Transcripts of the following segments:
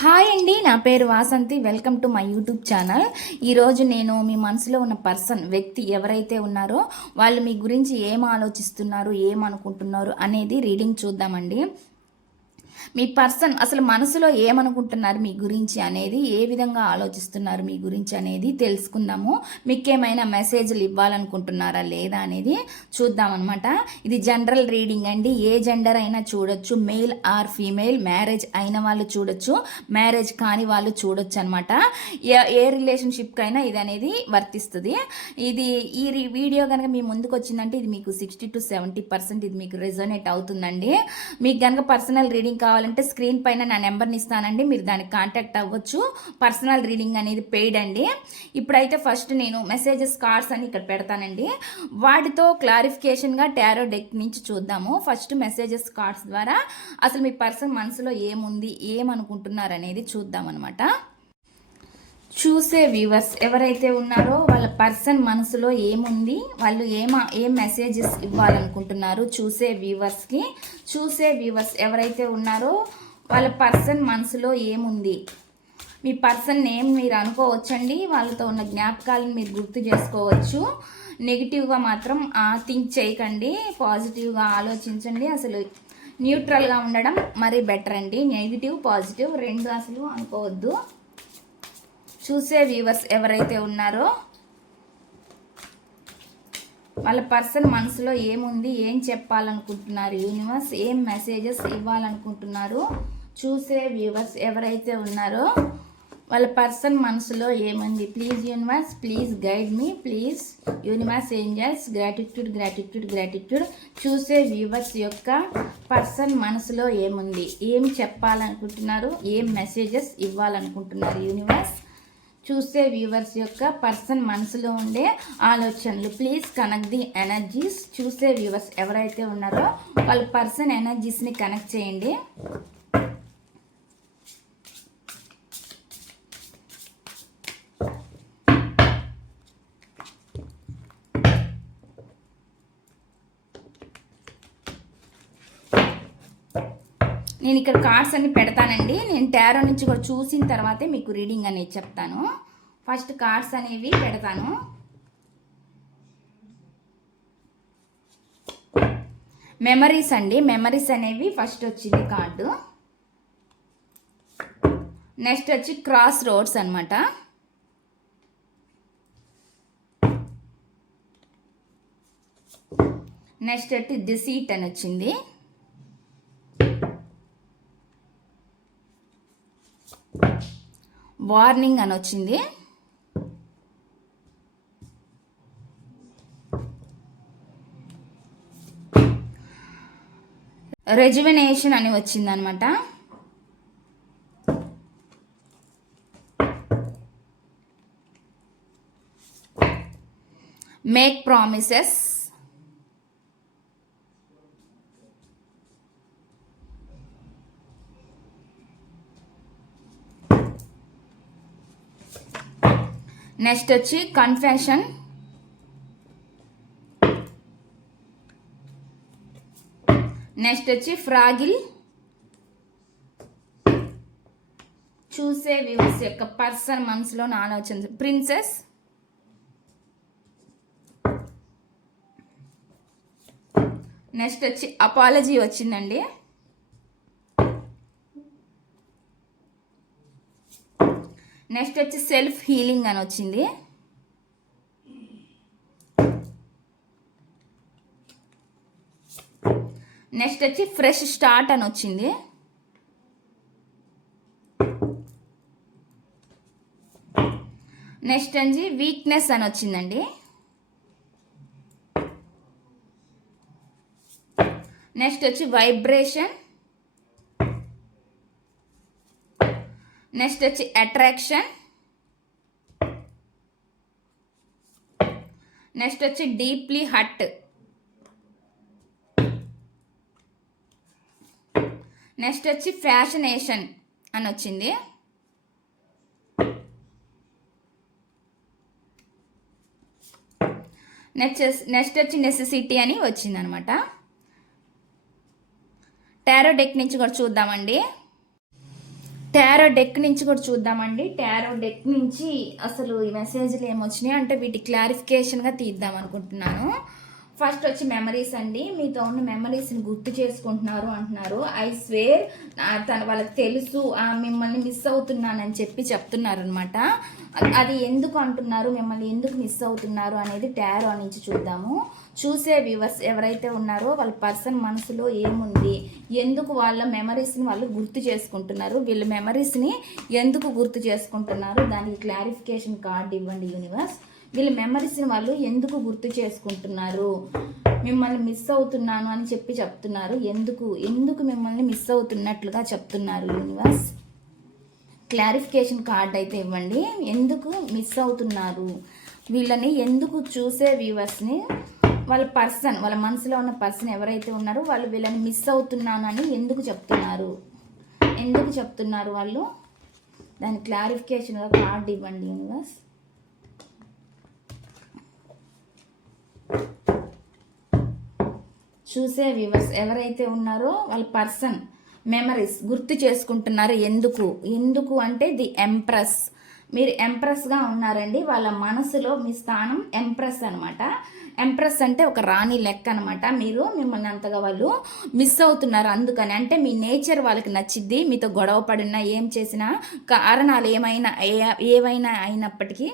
Hi అండి, నా పేరు Vasanthi. Welcome to my YouTube channel. ఈరోజు నేను మీ మనసులో ఉన్న వ్యక్తి ఎవరైతే ఉన్నారో వాళ్ళు మీ గురించి ఏం ఆలోచిస్తున్నారు, ఏమనుకుంటున్నారు అనేది రీడింగ్ చూద్దామండి. మీ పర్సన్ అసలు మనసులో ఏమనుకుంటున్నారు మీ గురించి అనేది, ఏ విధంగా ఆలోచిస్తున్నారు మీ గురించి అనేది తెలుసుకుందాము. మీకేమైనా మెసేజ్లు ఇవ్వాలనుకుంటున్నారా లేదా అనేది చూద్దామన్నమాట. ఇది జనరల్ రీడింగ్ అండి. ఏ జెండర్ అయినా చూడొచ్చు, మేల్ ఆర్ ఫీమేల్. మ్యారేజ్ అయిన వాళ్ళు చూడొచ్చు, మ్యారేజ్ కాని వాళ్ళు చూడొచ్చు అనమాట. ఏ రిలేషన్షిప్కి అయినా ఇది అనేది వర్తిస్తుంది. ఇది ఈ వీడియో కనుక మీ ముందుకు వచ్చిందంటే ఇది మీకు 60 to 70% ఇది మీకు రెజోనేట్ అవుతుందండి. మీకు కనుక పర్సనల్ రీడింగ్ కావాలంటే స్క్రీన్ పైన నా నెంబర్ని ఇస్తానండి, మీరు దానికి కాంటాక్ట్ అవ్వచ్చు. పర్సనల్ రీడింగ్ అనేది పెయిడ్ అండి. ఇప్పుడైతే ఫస్ట్ నేను మెసేజెస్ కార్డ్స్ అని ఇక్కడ పెడతానండి, వాటితో క్లారిఫికేషన్గా టారో డెక్ నుంచి చూద్దాము. ఫస్ట్ మెసేజెస్ కార్డ్స్ ద్వారా అసలు మీ పర్సన్ మనసులో ఏముంది, ఏమనుకుంటున్నారు అనేది చూద్దాం అనమాట. చూసే వ్యూవర్స్ ఎవరైతే ఉన్నారో వాళ్ళ పర్సన్ మనసులో ఏముంది, వాళ్ళు ఏం మెసేజెస్ ఇవ్వాలనుకుంటున్నారు చూసే వ్యూవర్స్ ఎవరైతే ఉన్నారో వాళ్ళ పర్సన్ మనసులో ఏముంది. మీ పర్సన్ నేమ్ మీరు అనుకోవచ్చండి, వాళ్ళతో ఉన్న జ్ఞాపకాలను మీరు గుర్తు చేసుకోవచ్చు. నెగిటివ్గా మాత్రం థింక్ చేయకండి, పాజిటివ్గా ఆలోచించండి. అసలు న్యూట్రల్గా ఉండడం మరీ బెటర్ అండి. నెగిటివ్ పాజిటివ్ రెండు అసలు అనుకోవద్దు. చూసే వ్యూవర్స్ ఎవరైతే ఉన్నారో వాళ్ళ పర్సన్ మనసులో ఏముంది, ఏం చెప్పాలనుకుంటున్నారు, యూనివర్స్ ఏం మెసేజెస్ ఇవ్వాలనుకుంటున్నారు. చూసే వ్యూవర్స్ ఎవరైతే ఉన్నారో వాళ్ళ పర్సన్ మనసులో ఏముంది. Please universe, please guide me, please universe, angels, gratitude. చూసే వ్యూవర్స్ యొక్క పర్సన్ మనసులో ఏముంది, ఏం చెప్పాలనుకుంటున్నారు, ఏం మెసేజెస్ ఇవ్వాలనుకుంటున్నారు యూనివర్స్. చూసే వ్యూవర్స్ యొక్క పర్సన్ మనసులో ఉండే ఆలోచనలు. Please connect the energies. చూసే వ్యూవర్స్ ఎవరైతే ఉన్నారో వాళ్ళ పర్సన్ ఎనర్జీస్ని కనెక్ట్ చేయండి. నేను ఇక్కడ కార్డ్స్ అన్ని పెడతానండి. నేను టారో నుంచి కూడా చూసిన తర్వాతే మీకు రీడింగ్ అనేది చెప్తాను. ఫస్ట్ కార్డ్స్ అనేవి పెడతాను. మెమరీస్ అండి, మెమరీస్ అనేవి ఫస్ట్ వచ్చింది కార్డు. నెక్స్ట్ వచ్చి క్రాస్ రోడ్స్ అనమాట. నెక్స్ట్ వచ్చి డిసీట్ అని వచ్చింది. వార్నింగ్ అని వచ్చింది. రెజ్యువనేషన్ అని వచ్చింది అనమాట. Make promises. నెక్స్ట్ వచ్చి కన్ఫెషన్. నెక్స్ట్ వచ్చి ఫ్రాగిల్. చూసే వ్యూవర్స్ యొక్క పర్సన్ మనసులో ఆలోచన. ప్రిన్సెస్. నెక్స్ట్ వచ్చి అపాలజీ వచ్చిందండి. నెక్స్ట్ వచ్చి సెల్ఫ్ హీలింగ్ అని వచ్చింది. నెక్స్ట్ వచ్చి ఫ్రెష్ స్టార్ట్ అని వచ్చింది. నెక్స్ట్ వచ్చి వీక్నెస్ అని వచ్చిందండి. నెక్స్ట్ వచ్చి వైబ్రేషన్. నెక్స్ట్ వచ్చి అట్రాక్షన్. నెక్స్ట్ వచ్చి డీప్లీ హర్ట్. నెక్స్ట్ వచ్చి ఫ్యాషనేషన్ అని వచ్చింది. నెక్స్ట్ వచ్చి నెసెసిటీ అని వచ్చింది అనమాట. టారో డెక్ నుంచి కూడా చూద్దామండి. టారో డెక్ నుంచి కూడా చూద్దామండి. టారో డెక్ నుంచి అసలు ఈ మెసేజ్లు ఏమొచ్చినాయి అంటే వీటి క్లారిఫికేషన్గా తీద్దాం అనుకుంటున్నాను. ఫస్ట్ వచ్చి మెమరీస్ అండి. మీతో ఉన్న మెమరీస్ని గుర్తు చేసుకుంటున్నారు అంటున్నారు. ఐ స్వేర్ వాళ్ళకి తెలుసు మిమ్మల్ని మిస్ అవుతున్నానని చెప్పి చెప్తున్నారు అనమాట. అది ఎందుకు అంటున్నారు, మిమ్మల్ని ఎందుకు మిస్ అవుతున్నారు అనేది టారో నుంచి చూద్దాము. చూసే వ్యూవర్స్ ఎవరైతే ఉన్నారో వాళ్ళ పర్సన్ మనసులో ఏముంది, ఎందుకు వాళ్ళ మెమరీస్ని వాళ్ళు గుర్తు చేసుకుంటున్నారు, వీళ్ళ మెమరీస్ని ఎందుకు గుర్తు చేసుకుంటున్నారు, దానికి క్లారిఫికేషన్ కార్డ్ ఇవ్వండి యూనివర్స్. వీళ్ళ మెమరీస్ని వాళ్ళు ఎందుకు గుర్తు చేసుకుంటున్నారు, మిమ్మల్ని మిస్ అవుతున్నాను అని చెప్పి చెప్తున్నారు. ఎందుకు మిమ్మల్ని మిస్ అవుతున్నట్లుగా చెప్తున్నారు యూనివర్స్. క్లారిఫికేషన్ కార్డ్ అయితే ఇవ్వండి. ఎందుకు మిస్ అవుతున్నారు, వీళ్ళని ఎందుకు చూసే వ్యూవర్స్ని వాళ్ళ పర్సన్, వాళ్ళ మనసులో ఉన్న పర్సన్ ఎవరైతే ఉన్నారో వాళ్ళు వీళ్ళని మిస్ అవుతున్నాను అని ఎందుకు చెప్తున్నారు వాళ్ళు, దాని క్లారిఫికేషన్గా కార్డ్ ఇవ్వండి యూనివర్స్. చూసే వ్యూవర్స్ ఎవరైతే ఉన్నారో వాళ్ళ పర్సన్ మెమరీస్ గుర్తు చేసుకుంటున్నారు. ఎందుకు అంటే ది ఎంప్రెస్, మీరు ఎంప్రెస్గా ఉన్నారండి. వాళ్ళ మనసులో మీ స్థానం ఎంప్రెస్ అనమాట. ఎంప్రెస్ అంటే ఒక రాణి లెక్క అనమాట. మిమ్మల్ని అంతగా వాళ్ళు మిస్ అవుతున్నారు. అందుకని అంటే మీ నేచర్ వాళ్ళకి నచ్చిద్ది. మీతో గొడవ పడినా ఏం చేసినా కారణాలు ఏవైనా అయినప్పటికీ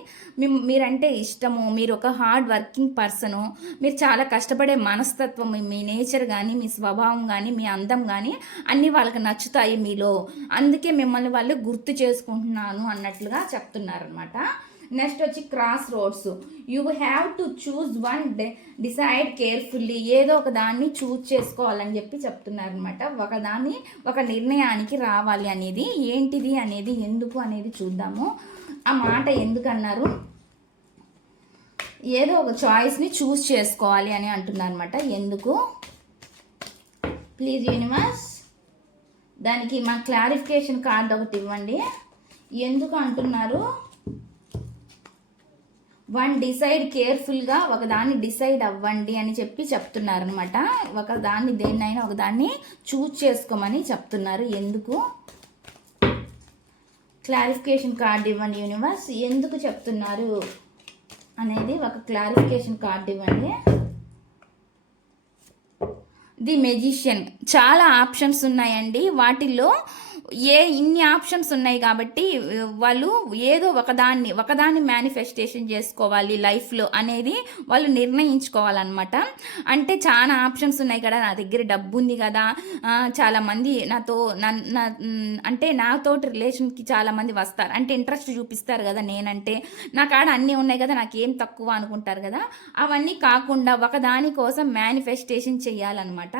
మీరంటే ఇష్టము, మీరు ఒక హార్డ్ వర్కింగ్ పర్సను, మీరు చాలా కష్టపడే మనస్తత్వం, మీ నేచర్ కానీ మీ స్వభావం కానీ మీ అందం కానీ అన్నీ వాళ్ళకి నచ్చుతాయి మీలో. అందుకే మిమ్మల్ని వాళ్ళు గుర్తు చేసుకుంటున్నాను అన్నట్లుగా చెప్తున్నారనమాట. నెక్స్ట్ వచ్చి cross roads. You have to choose one, decide carefully. ఏదో ఒక దాన్ని చూజ్ చేసుకోవాలని చెప్పి చెప్తున్నారనమాట. ఒక నిర్ణయానికి రావాలి అనేది ఏంటిది అనేది ఎందుకు అనేది చూద్దాము. ఆ మాట ఎందుకన్నారు, ఏదో ఒక చాయిస్ని చూస్ చేసుకోవాలి అని అంటున్నారు అనమాట. ఎందుకు ప్లీజ్ యూనివర్స్, దానికి మా క్లారిఫికేషన్ కార్డ్ ఒకటి ఇవ్వండి. ఎందుకు అంటున్నారు, వన్ డిసైడ్ కేర్ఫుల్గా, ఒకదాన్ని డిసైడ్ అవ్వండి అని చెప్పి చెప్తున్నారు అనమాట. దేన్నైనా ఒకదాన్ని చూజ్ చేసుకోమని చెప్తున్నారు. ఎందుకు క్లారిఫికేషన్ కార్డ్ ఇవ్వండి యూనివర్స్. ఎందుకు చెప్తున్నారు అనేది ఒక క్లారిఫికేషన్ కార్డ్ ఇవ్వండి. The magician. చాలా ఆప్షన్స్ ఉన్నాయండి. వాటిల్లో ఇన్ని ఆప్షన్స్ ఉన్నాయి కాబట్టి వాళ్ళు ఏదో ఒకదాన్ని మేనిఫెస్టేషన్ చేసుకోవాలి లైఫ్లో అనేది వాళ్ళు నిర్ణయించుకోవాలన్నమాట. అంటే చాలా ఆప్షన్స్ ఉన్నాయి కదా, నా దగ్గర డబ్బు ఉంది కదా, చాలామంది అంటే నాతోటి రిలేషన్కి చాలామంది వస్తారు, అంటే ఇంట్రెస్ట్ చూపిస్తారు కదా, నేనంటే నా కాడ అన్నీ ఉన్నాయి కదా, నాకేం తక్కువ అనుకుంటారు కదా. అవన్నీ కాకుండా ఒకదాని కోసం మేనిఫెస్టేషన్ చేయాలన్నమాట.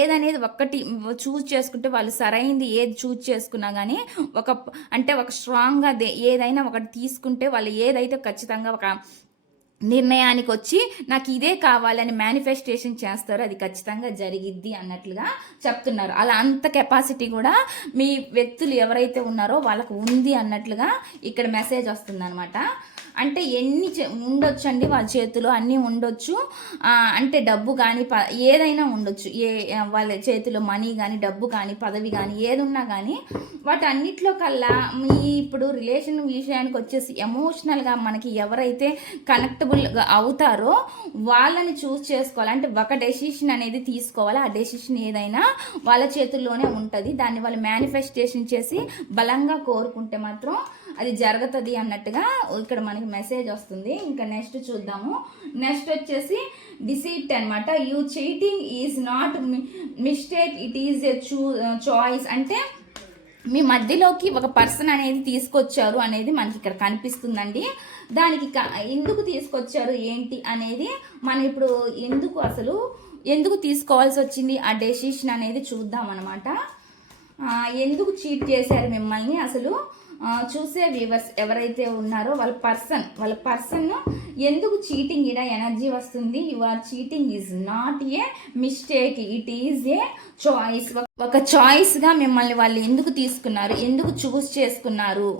ఏదనేది ఒక్కటి చూజ్ చేసుకుంటే వాళ్ళు సరైంది ఏది చూజ్ చేసుకున్నా కానీ ఒక స్ట్రాంగ్గా ఏదైనా ఒకటి తీసుకుంటే వాళ్ళు ఏదైతే ఖచ్చితంగా ఒక నిర్ణయానికి వచ్చి నాకు ఇదే కావాలని మేనిఫెస్టేషన్ చేస్తారో అది ఖచ్చితంగా జరిగిద్ది అన్నట్లుగా చెప్తున్నారు. అలా అంత కెపాసిటీ కూడా మీ వ్యక్తులు ఎవరైతే ఉన్నారో వాళ్ళకు ఉంది అన్నట్లుగా ఇక్కడ మెసేజ్ వస్తుంది అనమాట. అంటే ఎన్ని ఉండొచ్చు అండి వాళ్ళ చేతిలో, అన్నీ ఉండొచ్చు. అంటే డబ్బు కానీ ఏదైనా ఉండొచ్చు, వాళ్ళ చేతిలో మనీ కానీ డబ్బు కానీ పదవి కానీ ఏది ఉన్నా కానీ వాటన్నిటిలో కల్లా ఇప్పుడు రిలేషన్ విషయానికి వచ్చేసి ఎమోషనల్గా మనకి ఎవరైతే కనెక్టబుల్గా అవుతారో వాళ్ళని చూస్ చేసుకోవాలి. అంటే ఒక డెసిషన్ అనేది తీసుకోవాలి. ఆ డెసిషన్ ఏదైనా వాళ్ళ చేతుల్లోనే ఉంటుంది. దాన్ని వాళ్ళు మేనిఫెస్టేషన్ చేసి బలంగా కోరుకుంటే మాత్రం అది జరుగుతుంది అన్నట్టుగా ఇక్కడ మనకి మెసేజ్ వస్తుంది. ఇంకా నెక్స్ట్ చూద్దాము. నెక్స్ట్ వచ్చేసి డిసీట్ అనమాట. You cheating is not mistake, it is a choice. అంటే మీ మధ్యలోకి ఒక పర్సన్ అనేది తీసుకొచ్చారు అనేది మనకి ఇక్కడ కనిపిస్తుందండి. దానికి ఎందుకు తీసుకొచ్చారు ఏంటి అనేది మనం ఇప్పుడు ఎందుకు తీసుకోవాల్సి వచ్చింది ఆ డెసిషన్ అనేది చూద్దాం అనమాట. ఎందుకు చీట్ చేశారు మిమ్మల్ని అసలు చూసే వ్యూవర్స్ ఎవరైతే ఉన్నారో వాళ్ళ పర్సన్ ఎందుకు చీటింగ్ ఇడ ఎనర్జీ వస్తుంది. Your cheating is not a mistake, it is a choice. ఒక చాయిస్గా మిమ్మల్ని వాళ్ళు ఎందుకు తీసుకున్నారు, ఎందుకు చూస్ చేసుకున్నారు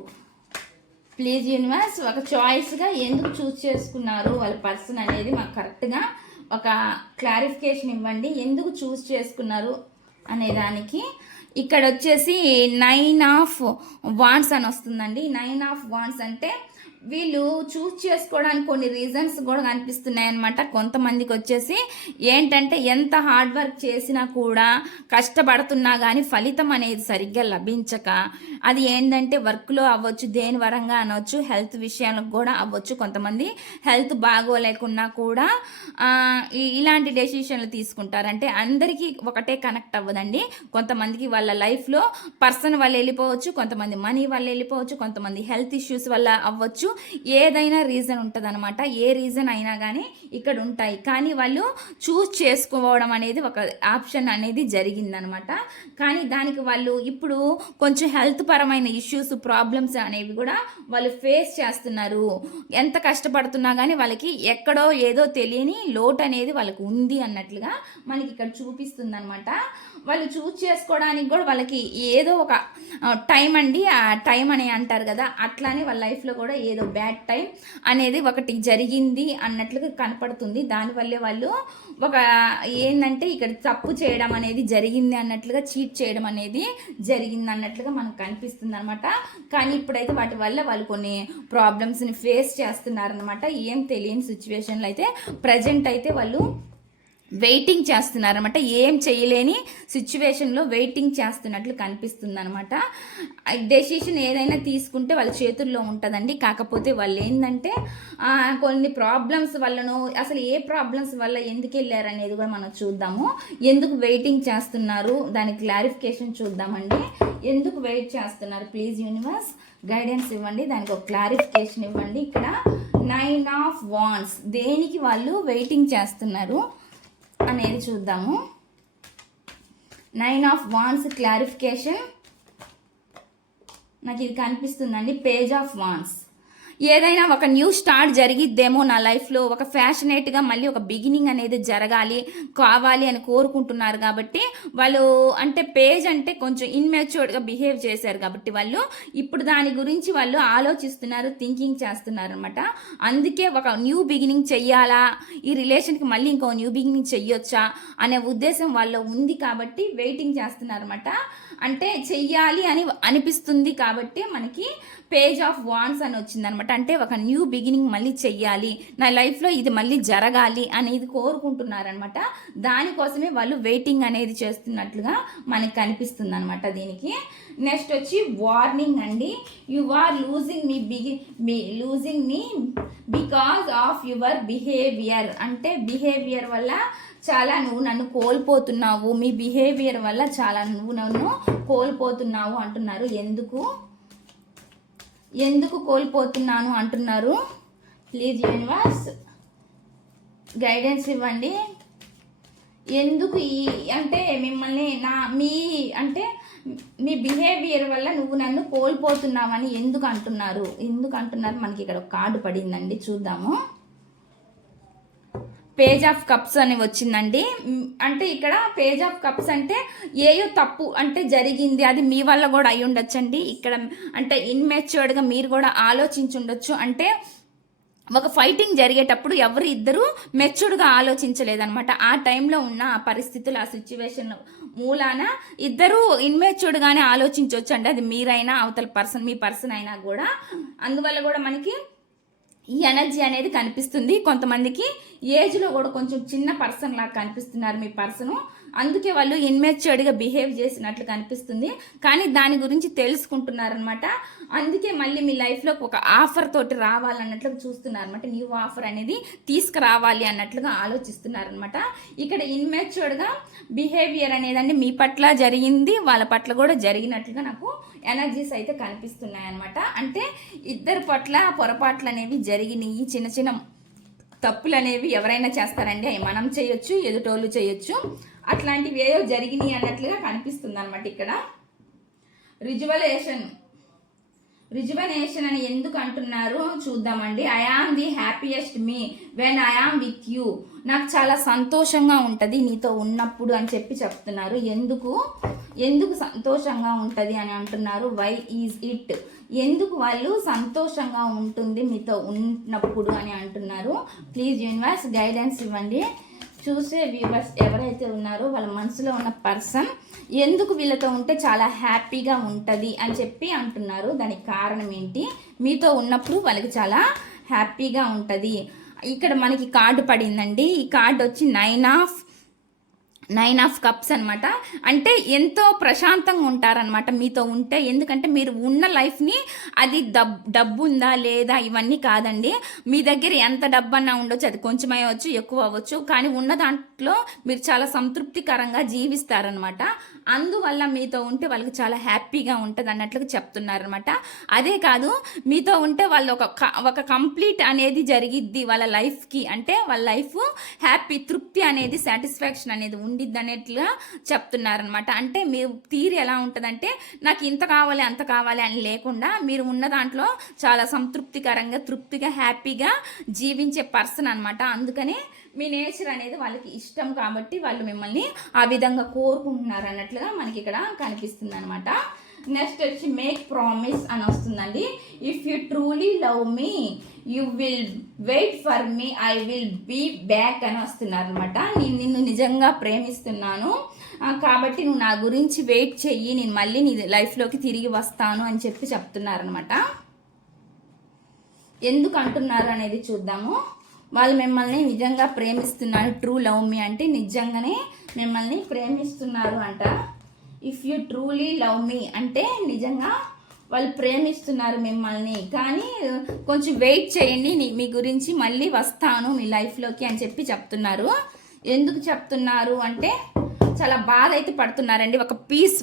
ప్లీజ్ యూనివర్స్. ఒక చాయిస్గా ఎందుకు చూస్ చేసుకున్నారు వాళ్ళ పర్సన్ అనేది మాకు కరెక్ట్గా ఒక క్లారిఫికేషన్ ఇవ్వండి. ఎందుకు చూస్ చేసుకున్నారు అనేదానికి ఇక్కడ వచ్చేసి 9 ఆఫ్ వాండ్స్ అని వస్తుందండి. 9 ఆఫ్ వాండ్స్ అంటే వీళ్ళు చూస్ చేసుకోవడానికి కొన్ని రీజన్స్ కూడా కనిపిస్తున్నాయి అనమాట. కొంతమందికి వచ్చేసి ఏంటంటే ఎంత హార్డ్ వర్క్ చేసినా కూడా కష్టపడుతున్నా కానీ ఫలితం అనేది సరిగ్గా లభించక, అది ఏంటంటే వర్క్లో అవ్వచ్చు, దేని వరంగా అనవచ్చు, హెల్త్ విషయాలకు కూడా అవ్వచ్చు. కొంతమంది హెల్త్ బాగోలేకున్నా కూడా ఇలాంటి డెసిషన్లు తీసుకుంటారు. అంటే అందరికీ ఒకటే కనెక్ట్ అవ్వదండి. కొంతమందికి వాళ్ళ లైఫ్లో పర్సన్ వల్ల వెళ్ళిపోవచ్చు, కొంతమంది మనీ వల్ల వెళ్ళిపోవచ్చు, కొంతమంది హెల్త్ ఇష్యూస్ వల్ల అవ్వచ్చు. ఏదైనా రీజన్ ఉంటుంది అనమాట. ఏ రీజన్ అయినా కానీ ఇక్కడ ఉంటాయి. కానీ వాళ్ళు చూస్ చేసుకోవడం అనేది ఒక ఆప్షన్ అనేది జరిగిందనమాట. కానీ దానికి వాళ్ళు ఇప్పుడు కొంచెం హెల్త్ పరమైన ఇష్యూస్, ప్రాబ్లమ్స్ అనేవి కూడా వాళ్ళు ఫేస్ చేస్తున్నారు. ఎంత కష్టపడుతున్నా కానీ వాళ్ళకి ఎక్కడో ఏదో తెలియని లోటు అనేది వాళ్ళకి ఉంది అన్నట్లుగా మనకి ఇక్కడ చూపిస్తుంది అనమాట. వాళ్ళు చూస్ చేసుకోవడానికి కూడా వాళ్ళకి ఏదో ఒక టైం అండి, ఆ టైం అని అంటారు కదా, అట్లానే వాళ్ళ లైఫ్లో కూడా ఏదో బ్యాడ్ టైం అనేది ఒకటి జరిగింది అన్నట్లుగా కనపడుతుంది. దానివల్లే వాళ్ళు ఒక ఏంటంటే ఇక్కడ తప్పు చేయడం అనేది జరిగింది అన్నట్లుగా, చీట్ చేయడం అనేది జరిగింది అన్నట్లుగా మనకు కనిపిస్తుంది అనమాట. కానీ ఇప్పుడైతే వాటి వల్ల వాళ్ళు కొన్ని ప్రాబ్లమ్స్ని ఫేస్ చేస్తున్నారనమాట. ఏం తెలియని సిచ్యువేషన్లో అయితే ప్రజెంట్ అయితే వాళ్ళు వెయిటింగ్ చేస్తున్నారనమాట. ఏం చేయలేని సిచ్యువేషన్లో వెయిటింగ్ చేస్తున్నట్లు కనిపిస్తుంది అనమాట. డెసిషన్ ఏదైనా తీసుకుంటే వాళ్ళ చేతుల్లో ఉంటుందండి. కాకపోతే వాళ్ళు ఏంటంటే కొన్ని ప్రాబ్లమ్స్ వల్లనో, అసలు ఏ ప్రాబ్లమ్స్ వల్ల ఎందుకు వెళ్ళారు అనేది కూడా మనం చూద్దాము. ఎందుకు వెయిటింగ్ చేస్తున్నారు దానికి క్లారిఫికేషన్ చూద్దామండి. ఎందుకు వెయిట్ చేస్తున్నారు, ప్లీజ్ యూనివర్స్ గైడెన్స్ ఇవ్వండి, దానికి ఒక క్లారిఫికేషన్ ఇవ్వండి. ఇక్కడ 9 ఆఫ్ వాండ్స్ దేనికి వాళ్ళు వెయిటింగ్ చేస్తున్నారు అనేది చూద్దాము. 9 ఆఫ్ వాండ్స్ క్లారిఫికేషన్ నాకు ఇది కనిపిస్తుందండి. పేజ్ ఆఫ్ వాండ్స్ ఏదైనా ఒక న్యూ స్టార్ట్ జరిగిద్దేమో నా లైఫ్లో, ఒక ఫ్యాషనేట్గా మళ్ళీ ఒక బిగినింగ్ అనేది జరగాలి కావాలి అని కోరుకుంటున్నారు. కాబట్టి వాళ్ళు అంటే పేజ్ అంటే కొంచెం ఇన్మెచ్యూర్డ్గా బిహేవ్ చేశారు కాబట్టి వాళ్ళు ఇప్పుడు దాని గురించి వాళ్ళు ఆలోచిస్తున్నారు, థింకింగ్ చేస్తున్నారు అనమాట. అందుకే ఒక న్యూ బిగినింగ్ చెయ్యాలా, ఈ రిలేషన్కి మళ్ళీ ఇంకో న్యూ బిగినింగ్ చెయ్యొచ్చా అనే ఉద్దేశం వాళ్ళు ఉంది కాబట్టి వెయిటింగ్ చేస్తున్నారు అనమాట. అంటే చెయ్యాలి అని అనిపిస్తుంది కాబట్టి మనకి పేజ్ ఆఫ్ వాండ్స్ అని వచ్చిందనమాట. అంటే ఒక న్యూ బిగినింగ్ మళ్ళీ చెయ్యాలి, నా లైఫ్లో ఇది మళ్ళీ జరగాలి అనేది కోరుకుంటున్నారనమాట. దానికోసమే వాళ్ళు వెయిటింగ్ అనేది చేస్తున్నట్లుగా మనకి కనిపిస్తుంది అనమాట. దీనికి నెక్స్ట్ వచ్చి వార్నింగ్ అండి. You are losing me because of your behaviour. అంటే బిహేవియర్ వల్ల చాలా నువ్వు నన్ను కోల్పోతున్నావు, మీ బిహేవియర్ వల్ల చాలా నువ్వు నన్ను కోల్పోతున్నావు అంటున్నారు. ఎందుకు కోల్పోతున్నాను అంటున్నారు, ప్లీజ్ యూనివర్స్ గైడెన్స్ ఇవ్వండి. ఎందుకు అంటే మిమ్మల్ని మీ బిహేవియర్ వల్ల నువ్వు నన్ను కోల్పోతున్నావని ఎందుకు అంటున్నారు మనకి ఇక్కడ ఒక కార్డు పడిందండి, చూద్దాము. పేజ్ ఆఫ్ కప్స్ అని వచ్చిందండి. అంటే ఇక్కడ పేజ్ ఆఫ్ కప్స్ అంటే ఏయో తప్పు అంటే జరిగింది, అది మీ వల్ల కూడా అయి ఉండొచ్చండి. ఇక్కడ అంటే ఇన్మెచ్యూర్డ్గా మీరు కూడా ఆలోచించి ఉండొచ్చు. అంటే ఒక ఫైటింగ్ జరిగేటప్పుడు ఎవరు ఇద్దరు మెచ్యూర్డ్గా ఆలోచించలేదన్నమాట. ఆ టైంలో ఉన్న ఆ పరిస్థితులు, ఆ సిచ్యువేషన్ మూలాన ఇద్దరు ఇన్మెచ్యూర్డ్గానే ఆలోచించవచ్చు అండి. అది మీరైనా అవతల మీ పర్సన్ అయినా కూడా. అందువల్ల కూడా మనకి ఈ ఎనర్జీ అనేది కనిపిస్తుంది. కొంతమందికి ఏజ్లో కూడా కొంచెం చిన్న పర్సన్ లాగా కనిపిస్తున్నారు మీ పర్సను. అందుకే వాళ్ళు ఇన్మెచ్యూర్డ్గా బిహేవ్ చేసినట్లు కనిపిస్తుంది. కానీ దాని గురించి తెలుసుకుంటున్నారనమాట. అందుకే మళ్ళీ మీ లైఫ్లోకి ఒక ఆఫర్ తోటి రావాలన్నట్లుగా చూస్తున్నారనమాట. న్యూ ఆఫర్ అనేది తీసుకురావాలి అన్నట్లుగా ఆలోచిస్తున్నారనమాట. ఇక్కడ ఇన్మెచ్యూర్డ్గా బిహేవియర్ అనేదండి మీ పట్ల జరిగింది, వాళ్ళ పట్ల కూడా జరిగినట్లుగా నాకు ఎనర్జీస్ అయితే కనిపిస్తున్నాయి అనమాట. అంటే ఇద్దరి పట్ల పొరపాట్లు అనేవి జరిగినాయి. చిన్న చిన్న తప్పులు అనేవి ఎవరైనా చేస్తారండి, అవి మనం చేయొచ్చు, ఎదుటోళ్ళు చేయొచ్చు. అట్లాంటివి ఏవో జరిగినాయి అన్నట్లుగా కనిపిస్తుంది అనమాట. ఇక్కడ రిజువనేషన్ అని ఎందుకు అంటున్నారు చూద్దామండి. I am the happiest me when I am with you. నాకు చాలా సంతోషంగా ఉంటుంది నీతో ఉన్నప్పుడు అని చెప్తున్నారు. ఎందుకు సంతోషంగా ఉంటుంది అని అంటున్నారు. వై ఈజ్ ఇట్, ఎందుకు వాళ్ళు సంతోషంగా ఉంటుంది మీతో ఉన్నప్పుడు అని అంటున్నారు. ప్లీజ్ యూనివర్స్ గైడెన్స్ ఇవ్వండి. చూసే వ్యూవర్స్ ఎవరైతే ఉన్నారో వాళ్ళ మనసులో ఉన్న పర్సన్ ఎందుకు వీళ్ళతో ఉంటే చాలా హ్యాపీగా ఉంటుంది అని చెప్పి అంటున్నారు. దానికి కారణం ఏంటి? మీతో ఉన్నప్పుడు వాళ్ళకి చాలా హ్యాపీగా ఉంటుంది. ఇక్కడ మనకి కార్డు పడిందండి. ఈ కార్డు వచ్చి నైన్ ఆఫ్ కప్స్ అనమాట. అంటే ఎంతో ప్రశాంతంగా ఉంటారనమాట మీతో ఉంటే. ఎందుకంటే మీరు ఉన్న లైఫ్ని అది డబ్బు ఉందా లేదా ఇవన్నీ కాదండి. మీ దగ్గర ఎంత డబ్బు అన్నా ఉండొచ్చు, అది కొంచెం అవ్వచ్చు ఎక్కువ అవ్వచ్చు, కానీ ఉన్న దాంట్లో మీరు చాలా సంతృప్తికరంగా జీవిస్తారనమాట. అందువల్ల మీతో ఉంటే వాళ్ళకి చాలా హ్యాపీగా ఉంటుంది అన్నట్లుగా చెప్తున్నారనమాట. అదే కాదు, మీతో ఉంటే వాళ్ళు ఒక కంప్లీట్ అనేది జరిగిద్ది వాళ్ళ లైఫ్కి. అంటే వాళ్ళ లైఫ్ హ్యాపీ, తృప్తి అనేది, సాటిస్ఫాక్షన్ అనేది ఉండిద్ది అనేట్లుగా చెప్తున్నారనమాట. అంటే మీ తీరు ఎలా ఉంటుందంటే నాకు ఇంత కావాలి అంత కావాలి అని లేకుండా మీరు ఉన్న దాంట్లో చాలా సంతృప్తికరంగా, తృప్తిగా, హ్యాపీగా జీవించే పర్సన్ అనమాట. అందుకని మీ నేచర్ అనేది వాళ్ళకి ఇష్టం కాబట్టి వాళ్ళు మిమ్మల్ని ఆ విధంగా కోరుకుంటున్నారు అన్నట్లుగా మనకి ఇక్కడ కనిపిస్తుంది అనమాట. నెక్స్ట్ వచ్చి మేక్ ప్రామిస్ అని వస్తుందండి. If you truly love me you will wait for me, I will be back అని వస్తున్నారు అనమాట. నేను నిన్ను నిజంగా ప్రేమిస్తున్నాను కాబట్టి నువ్వు నా గురించి వెయిట్ చెయ్యి, నేను మళ్ళీ నీ లైఫ్లోకి తిరిగి వస్తాను అని చెప్పి చెప్తున్నారనమాట. ఎందుకు అంటున్నారు అనేది చూద్దాము. వాళ్ళు మిమ్మల్ని నిజంగా ప్రేమిస్తున్నారు. ట్రూ లవ్ మీ అంటే నిజంగానే మిమ్మల్ని ప్రేమిస్తున్నారు అంట. ఇఫ్ యూ ట్రూలీ లవ్ మీ అంటే నిజంగా వాళ్ళు ప్రేమిస్తున్నారు మిమ్మల్ని, కానీ కొంచెం వెయిట్ చేయండి, మీ గురించి మళ్ళీ వస్తాను మీ లైఫ్లోకి అని చెప్పి చెప్తున్నారు. ఎందుకు చెప్తున్నారు అంటే చాలా బాధ అయితే పడుతున్నారండి. ఒక పీస్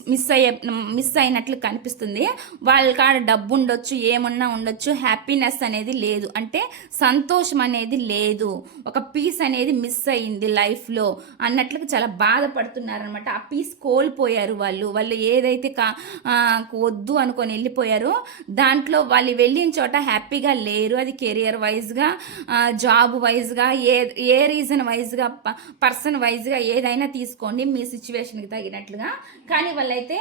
మిస్ అయినట్లు కనిపిస్తుంది. వాళ్ళ కాడ డబ్బు ఉండొచ్చు, ఏమన్నా ఉండొచ్చు, హ్యాపీనెస్ అనేది లేదు, అంటే సంతోషం అనేది లేదు, ఒక పీస్ అనేది మిస్ అయింది లైఫ్లో అన్నట్లుగా చాలా బాధపడుతున్నారనమాట. ఆ పీస్ కోల్పోయారు వాళ్ళు ఏదైతే వద్దు అనుకొని వెళ్ళిపోయారో దాంట్లో వాళ్ళు వెళ్ళిన చోట హ్యాపీగా లేరు. అది కెరియర్ వైజ్గా, జాబ్ వైజ్గా, ఏ రీజన్ వైజ్గా, పర్సన్ వైజ్గా ఏదైనా తీసుకోండి మీ సిచ్యువేషన్కి తగినట్లుగా, కానీ వాళ్ళైతే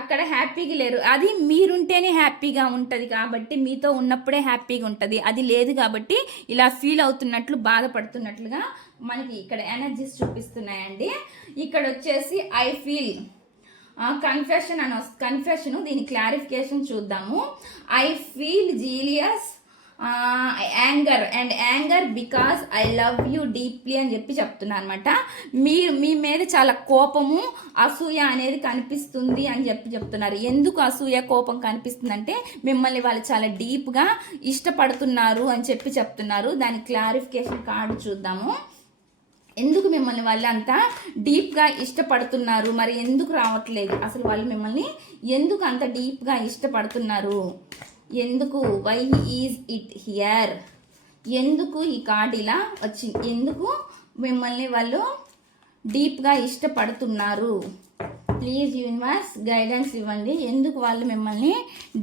అక్కడ హ్యాపీగా లేరు. అది మీరుంటేనే హ్యాపీగా ఉంటుంది కాబట్టి, మీతో ఉన్నప్పుడే హ్యాపీగా ఉంటుంది. అది లేదు కాబట్టి ఇలా ఫీల్ అవుతున్నట్లు, బాధపడుతున్నట్లుగా మనకి ఇక్కడ ఎనర్జీస్ చూపిస్తున్నాయండి. ఇక్కడ వచ్చేసి ఐ ఫీల్ కన్ఫెషన్ దీని క్లారిఫికేషన్ చూద్దాము. I feel jealous anger because I love you deeply అని చెప్పి చెప్తున్నారు అనమాట. మీ మీద చాలా కోపము, అసూయ అనేది కనిపిస్తుంది అని చెప్తున్నారు. ఎందుకు అసూయ, కోపం కనిపిస్తుందంటే మిమ్మల్ని వాళ్ళు చాలా డీప్గా ఇష్టపడుతున్నారు అని చెప్పి చెప్తున్నారు. దాని క్లారిఫికేషన్ కార్డు చూద్దాము. ఎందుకు మిమ్మల్ని వాళ్ళు అంతా డీప్గా ఇష్టపడుతున్నారు, మరి ఎందుకు రావట్లేదు, అసలు వాళ్ళు మిమ్మల్ని ఎందుకు అంత డీప్గా ఇష్టపడుతున్నారు, ఎందుకు, వై ఈజ్ ఇట్ హియర్, ఎందుకు ఈ కార్డ్ ఇలా వచ్చింది, ఎందుకు మిమ్మల్ని వాళ్ళు డీప్గా ఇష్టపడుతున్నారు, ప్లీజ్ యూనివర్స్ గైడెన్స్ ఇవ్వండి. ఎందుకు వాళ్ళు మిమ్మల్ని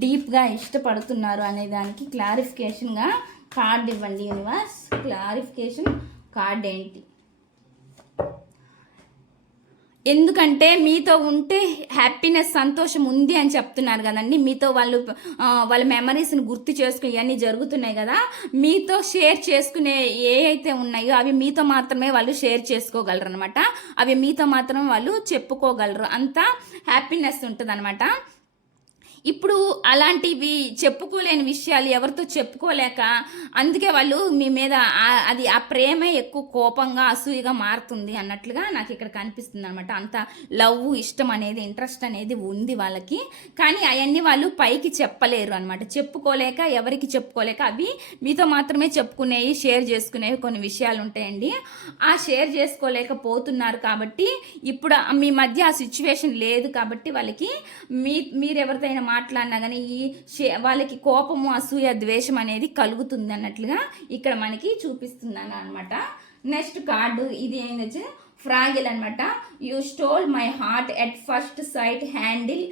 డీప్గా ఇష్టపడుతున్నారు అనే దానికి క్లారిఫికేషన్గా కార్డ్ ఇవ్వండి యూనివర్స్. క్లారిఫికేషన్ కార్డ్ ఏంటి? ఎందుకంటే మీతో ఉంటే హ్యాపీనెస్, సంతోషం ఉంది అని చెప్తున్నారు కదండి. మీతో వాళ్ళ మెమరీస్ని గుర్తు చేసుకుని ఇవన్నీ జరుగుతున్నాయి కదా, మీతో షేర్ చేసుకునే ఏ అయితే ఉన్నాయో అవి మీతో మాత్రమే వాళ్ళు షేర్ చేసుకోగలరు అనమాట. అవి మీతో మాత్రమే వాళ్ళు చెప్పుకోగలరు. అంత హ్యాపీనెస్ ఉంటుంది అనమాట. ఇప్పుడు అలాంటివి చెప్పుకోలేని విషయాలు ఎవరితో చెప్పుకోలేక, అందుకే వాళ్ళు మీ మీద ఆ ప్రేమే ఎక్కువ కోపంగా, అసూయగా మారుతుంది అన్నట్లుగా నాకు ఇక్కడ కనిపిస్తుంది అనమాట. అంత లవ్, ఇష్టం అనేది, ఇంట్రెస్ట్ అనేది ఉంది వాళ్ళకి, కానీ అవన్నీ వాళ్ళు పైకి చెప్పలేరు అనమాట. చెప్పుకోలేక, ఎవరికి చెప్పుకోలేక, అవి మీతో మాత్రమే చెప్పుకునేవి, షేర్ చేసుకునేవి కొన్ని విషయాలు ఉంటాయండి. ఆ షేర్ చేసుకోలేకపోతున్నారు కాబట్టి ఇప్పుడు మీ మధ్య ఆ సిచ్యువేషన్ లేదు కాబట్టి వాళ్ళకి మీరెవరితోనైనా మాట్లాడినా కానీ వాళ్ళకి కోపము, అసూయ, ద్వేషం అనేది కలుగుతుంది అన్నట్లుగా ఇక్కడ మనకి చూపిస్తున్నాను అనమాట. నెక్స్ట్ కార్డు ఇది ఏంటంటే ఫ్రాగిల్ అనమాట. You stole my heart at first sight, handle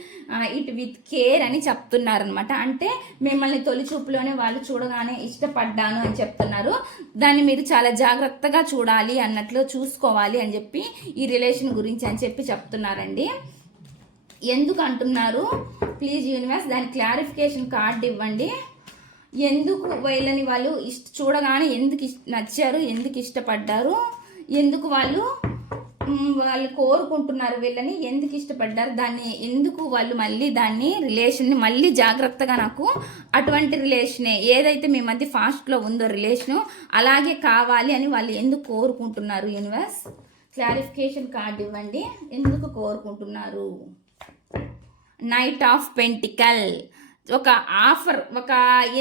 it with care అని చెప్తున్నారనమాట. అంటే మిమ్మల్ని తొలి చూపులోనే వాళ్ళు చూడగానే ఇష్టపడ్డాను అని చెప్తున్నారు. దాన్ని మీరు చాలా జాగ్రత్తగా చూడాలి అన్నట్లు, చూసుకోవాలి అని చెప్పి ఈ రిలేషన్ గురించి అని చెప్పి చెప్తున్నారండి. ఎందుకు అంటున్నారు ప్లీజ్ యూనివర్స్, దాని క్లారిఫికేషన్ కార్డు ఇవ్వండి. ఎందుకు వీళ్ళని వాళ్ళు చూడగానే ఎందుకు నచ్చారు, ఎందుకు ఇష్టపడ్డారు, ఎందుకు వాళ్ళు కోరుకుంటున్నారు వీళ్ళని, ఎందుకు ఇష్టపడ్డారు, దాన్ని ఎందుకు వాళ్ళు మళ్ళీ దాన్ని రిలేషన్ని మళ్ళీ జాగ్రత్తగా నాకు అటువంటి రిలేషనే ఏదైతే మీ మధ్య ఫాస్ట్లో ఉందో రిలేషను అలాగే కావాలి అని వాళ్ళు ఎందుకు కోరుకుంటున్నారు. యూనివర్స్ క్లారిఫికేషన్ కార్డు ఇవ్వండి. ఎందుకు కోరుకుంటున్నారు. నైట్ ఆఫ్ పెంటికల్ ఒక ఆఫర్,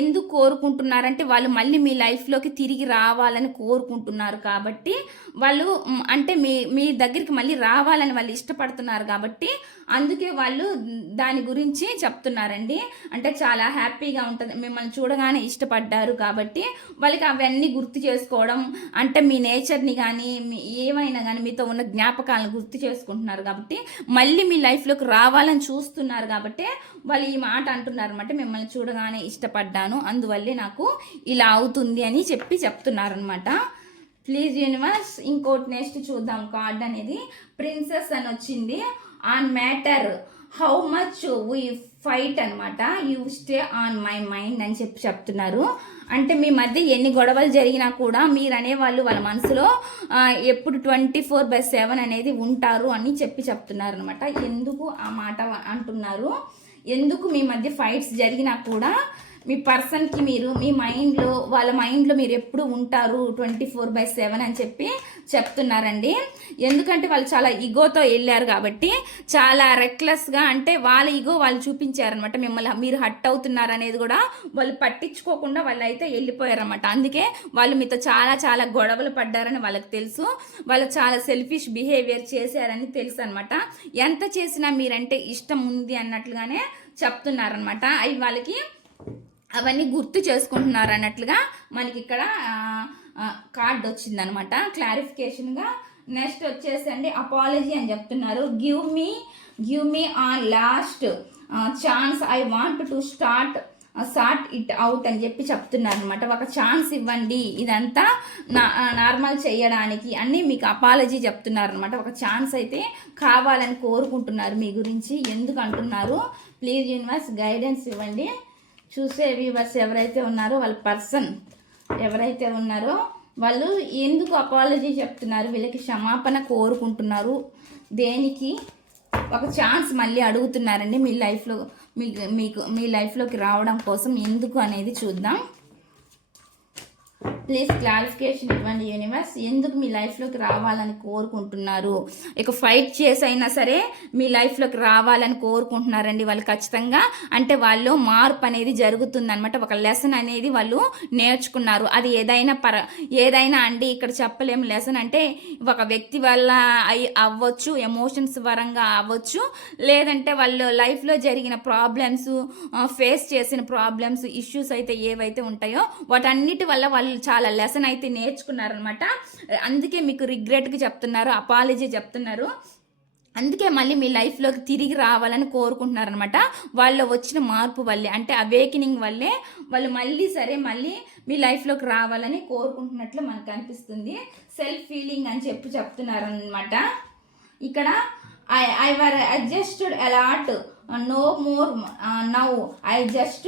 ఎందుకు కోరుకుంటున్నారంటే వాళ్ళు మళ్ళీ మీ లైఫ్లోకి తిరిగి రావాలని కోరుకుంటున్నారు కాబట్టి వాళ్ళు అంటే మీ దగ్గరికి మళ్ళీ రావాలని వాళ్ళు ఇష్టపడుతున్నారు కాబట్టి అందుకే వాళ్ళు దాని గురించి చెప్తున్నారండి. అంటే చాలా హ్యాపీగా ఉంటుంది, మిమ్మల్ని చూడగానే ఇష్టపడ్డారు కాబట్టి వాళ్ళకి అవన్నీ గుర్తు చేసుకోవడం, అంటే మీ నేచర్ని కానీ ఏమైనా కానీ మీతో ఉన్న జ్ఞాపకాలను గుర్తు చేసుకుంటున్నారు కాబట్టి మళ్ళీ మీ లైఫ్లోకి రావాలని చూస్తున్నారు కాబట్టి వాళ్ళు ఈ మాట అంటున్నారు అనమాట. మిమ్మల్ని చూడగానే ఇష్టపడ్డాను, అందువల్లే నాకు ఇలా అవుతుంది అని చెప్తున్నారనమాట. ప్లీజ్ యూనివర్స్ ఇంకోటి నెక్స్ట్ చూద్దాం. కార్డ్ అనేది ప్రిన్సెస్ అని వచ్చింది. On matter how much we fight అనమాట, you stay on my mind అని చెప్తున్నారు. అంటే మీ మధ్య ఎన్ని గొడవలు జరిగినా కూడా మీరు అనేవాళ్ళు వాళ్ళ మనసులో ఎప్పుడు 24/7 అనేది ఉంటారు అని చెప్తున్నారు అనమాట. ఎందుకు ఆ మాట అంటున్నారు, ఎందుకు మీ మధ్య ఫైట్స్ జరిగినా కూడా మీ పర్సన్కి మీరు మీ మైండ్లో వాళ్ళ మైండ్లో మీరు ఎప్పుడు ఉంటారు 24/7 అని చెప్తున్నారండి. ఎందుకంటే వాళ్ళు చాలా ఈగోతో వెళ్ళారు కాబట్టి చాలా రెక్లెస్గా, అంటే వాళ్ళ ఈగో వాళ్ళు చూపించారనమాట. మిమ్మల్ని మీరు హట్ అవుతున్నారు అనేది కూడా వాళ్ళు పట్టించుకోకుండా వాళ్ళు అయితే వెళ్ళిపోయారనమాట. అందుకే వాళ్ళు మీతో చాలా చాలా గొడవలు పడ్డారని వాళ్ళకి తెలుసు. వాళ్ళు చాలా సెల్ఫిష్ బిహేవియర్ చేశారని తెలుసు అనమాట. ఎంత చేసినా మీరంటే ఇష్టం ఉంది అన్నట్లుగానే చెప్తున్నారనమాట. అవి వాళ్ళకి అవన్నీ గుర్తు చేసుకుంటున్నారు అన్నట్లుగా మనకి ఇక్కడ కార్డ్ వచ్చిందనమాట క్లారిఫికేషన్గా. నెక్స్ట్ వచ్చేసండి అపాలజీ అని చెప్తున్నారు. Give me on last chance, I want to sort it out అని చెప్తున్నారు అనమాట. ఒక ఛాన్స్ ఇవ్వండి ఇదంతా నార్మల్ చేయడానికి అన్నీ మీకు అపాలజీ చెప్తున్నారు అనమాట. ఒక ఛాన్స్ అయితే కావాలని కోరుకుంటున్నారు మీ గురించి. ఎందుకు అంటున్నారు ప్లీజ్ యూనివర్స్ గైడెన్స్ ఇవ్వండి. చూసే వ్యూవర్స్ ఎవరైతే ఉన్నారో వాళ్ళ పర్సన్ ఎవరైతే ఉన్నారో వాళ్ళు ఎందుకు అపాలజీ చెప్తున్నారు, వీళ్ళకి క్షమాపణ కోరుకుంటున్నారు, దేనికి ఒక ఛాన్స్ మళ్ళీ అడుగుతున్నారండి మీ లైఫ్లో మీ లైఫ్లోకి రావడం కోసం ఎందుకు అనేది చూద్దాం. ప్లీజ్ క్లారిఫికేషన్ ఇవ్వండి యూనివర్స్. ఎందుకు మీ లైఫ్లోకి రావాలని కోరుకుంటున్నారు. ఇక ఫైట్ చేసైనా సరే మీ లైఫ్లోకి రావాలని కోరుకుంటున్నారండి వాళ్ళు ఖచ్చితంగా. అంటే వాళ్ళు మార్పు అనేది జరుగుతుందనమాట. ఒక లెసన్ అనేది వాళ్ళు నేర్చుకున్నారు. అది ఏదైనా అండి ఇక్కడ చెప్పలేము. లెసన్ అంటే ఒక వ్యక్తి వల్ల అవ్వచ్చు, ఎమోషన్స్ పరంగా అవ్వచ్చు, లేదంటే వాళ్ళు లైఫ్లో జరిగిన ప్రాబ్లమ్స్, ఫేస్ చేసిన ప్రాబ్లమ్స్, ఇష్యూస్ అయితే ఏవైతే ఉంటాయో వాటన్నిటి వల్ల వాళ్ళు చాలా లెసన్ అయితే నేర్చుకున్నారనమాట. అందుకే మీకు రిగ్రెట్గా చెప్తున్నారు, అపాలజీ చెప్తున్నారు. అందుకే మళ్ళీ మీ లైఫ్లోకి తిరిగి రావాలని కోరుకుంటున్నారనమాట. వాళ్ళు వచ్చిన మార్పు వల్లే, అంటే అవేకనింగ్ వల్లే వాళ్ళు మళ్ళీ మీ లైఫ్లోకి రావాలని కోరుకుంటున్నట్లు మనకు అనిపిస్తుంది. సెల్ఫ్ ఫీలింగ్ అని చెప్తున్నారనమాట. ఇక్కడ I were adjusted a lot, no more now, I just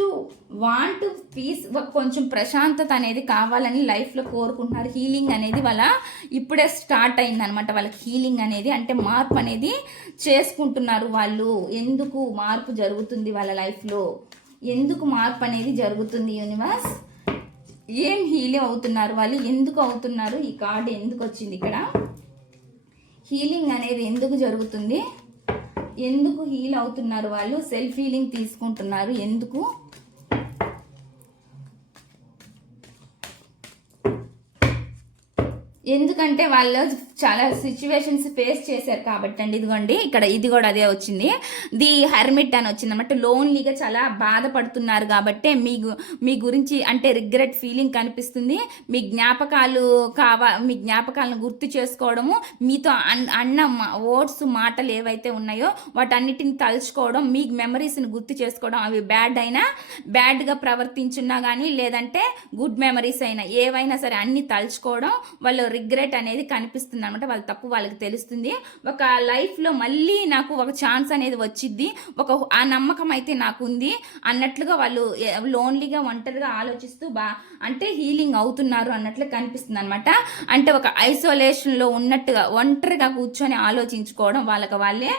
want peace. కొంచెం ప్రశాంతత అనేది కావాలని లైఫ్లో కోరుకుంటున్నారు. హీలింగ్ అనేది ఇప్పుడే స్టార్ట్ అయిందనమాట వాళ్ళకి. హీలింగ్ అనేది అంటే మార్పు అనేది చేసుకుంటున్నారు వాళ్ళు. ఎందుకు మార్పు జరుగుతుంది వాళ్ళ లైఫ్లో, ఎందుకు మార్పు అనేది జరుగుతుంది యూనివర్స్, ఏం హీలింగ్ అవుతున్నారు వాళ్ళు, ఎందుకు అవుతున్నారు, ఈ కార్డు ఎందుకు వచ్చింది ఇక్కడ, హీలింగ్ అనేది ఎందుకు జరుగుతుంది, ఎందుకు హీల్ అవుతున్నారు వాళ్ళు, సెల్ఫ్ హీలింగ్ తీసుకుంటున్నారు ఎందుకు, ఎందుకంటే వాళ్ళు చాలా సిచ్యువేషన్స్ ఫేస్ చేశారు కాబట్టి అండి. ఇదిగోండి ఇక్కడ ఇది కూడా అదే వచ్చింది, ది హెర్మిట్ అని వచ్చింది అనమాట. లోన్లీగా చాలా బాధపడుతున్నారు కాబట్టి మీ గురించి అంటే రిగ్రెట్ ఫీలింగ్ కనిపిస్తుంది. మీ జ్ఞాపకాలను గుర్తు చేసుకోవడము, మీతో అన్న వర్డ్స్ మాటలు ఏవైతే ఉన్నాయో వాటన్నిటిని తలుచుకోవడం, మీ మెమరీస్ని గుర్తు చేసుకోవడం, అవి బ్యాడ్గా ప్రవర్తించున్నా కానీ లేదంటే గుడ్ మెమరీస్ అయినా ఏవైనా సరే అన్ని తలుచుకోవడం, వాళ్ళు రిగ్రెట్ అనేది కనిపిస్తుంది అనమాట. వాళ్ళ తప్పు వాళ్ళకి తెలుస్తుంది. ఒక లైఫ్లో మళ్ళీ నాకు ఒక ఛాన్స్ అనేది వచ్చింది, ఆ నమ్మకం అయితే నాకు ఉంది అన్నట్లుగా వాళ్ళు లోన్లీగా ఒంటరిగా ఆలోచిస్తూ అంటే హీలింగ్ అవుతున్నారు అన్నట్లు కనిపిస్తుంది అనమాట. అంటే ఒక ఐసోలేషన్లో ఉన్నట్టుగా ఒంటరిగా కూర్చొని ఆలోచించుకోవడం వాళ్ళకి వాళ్ళే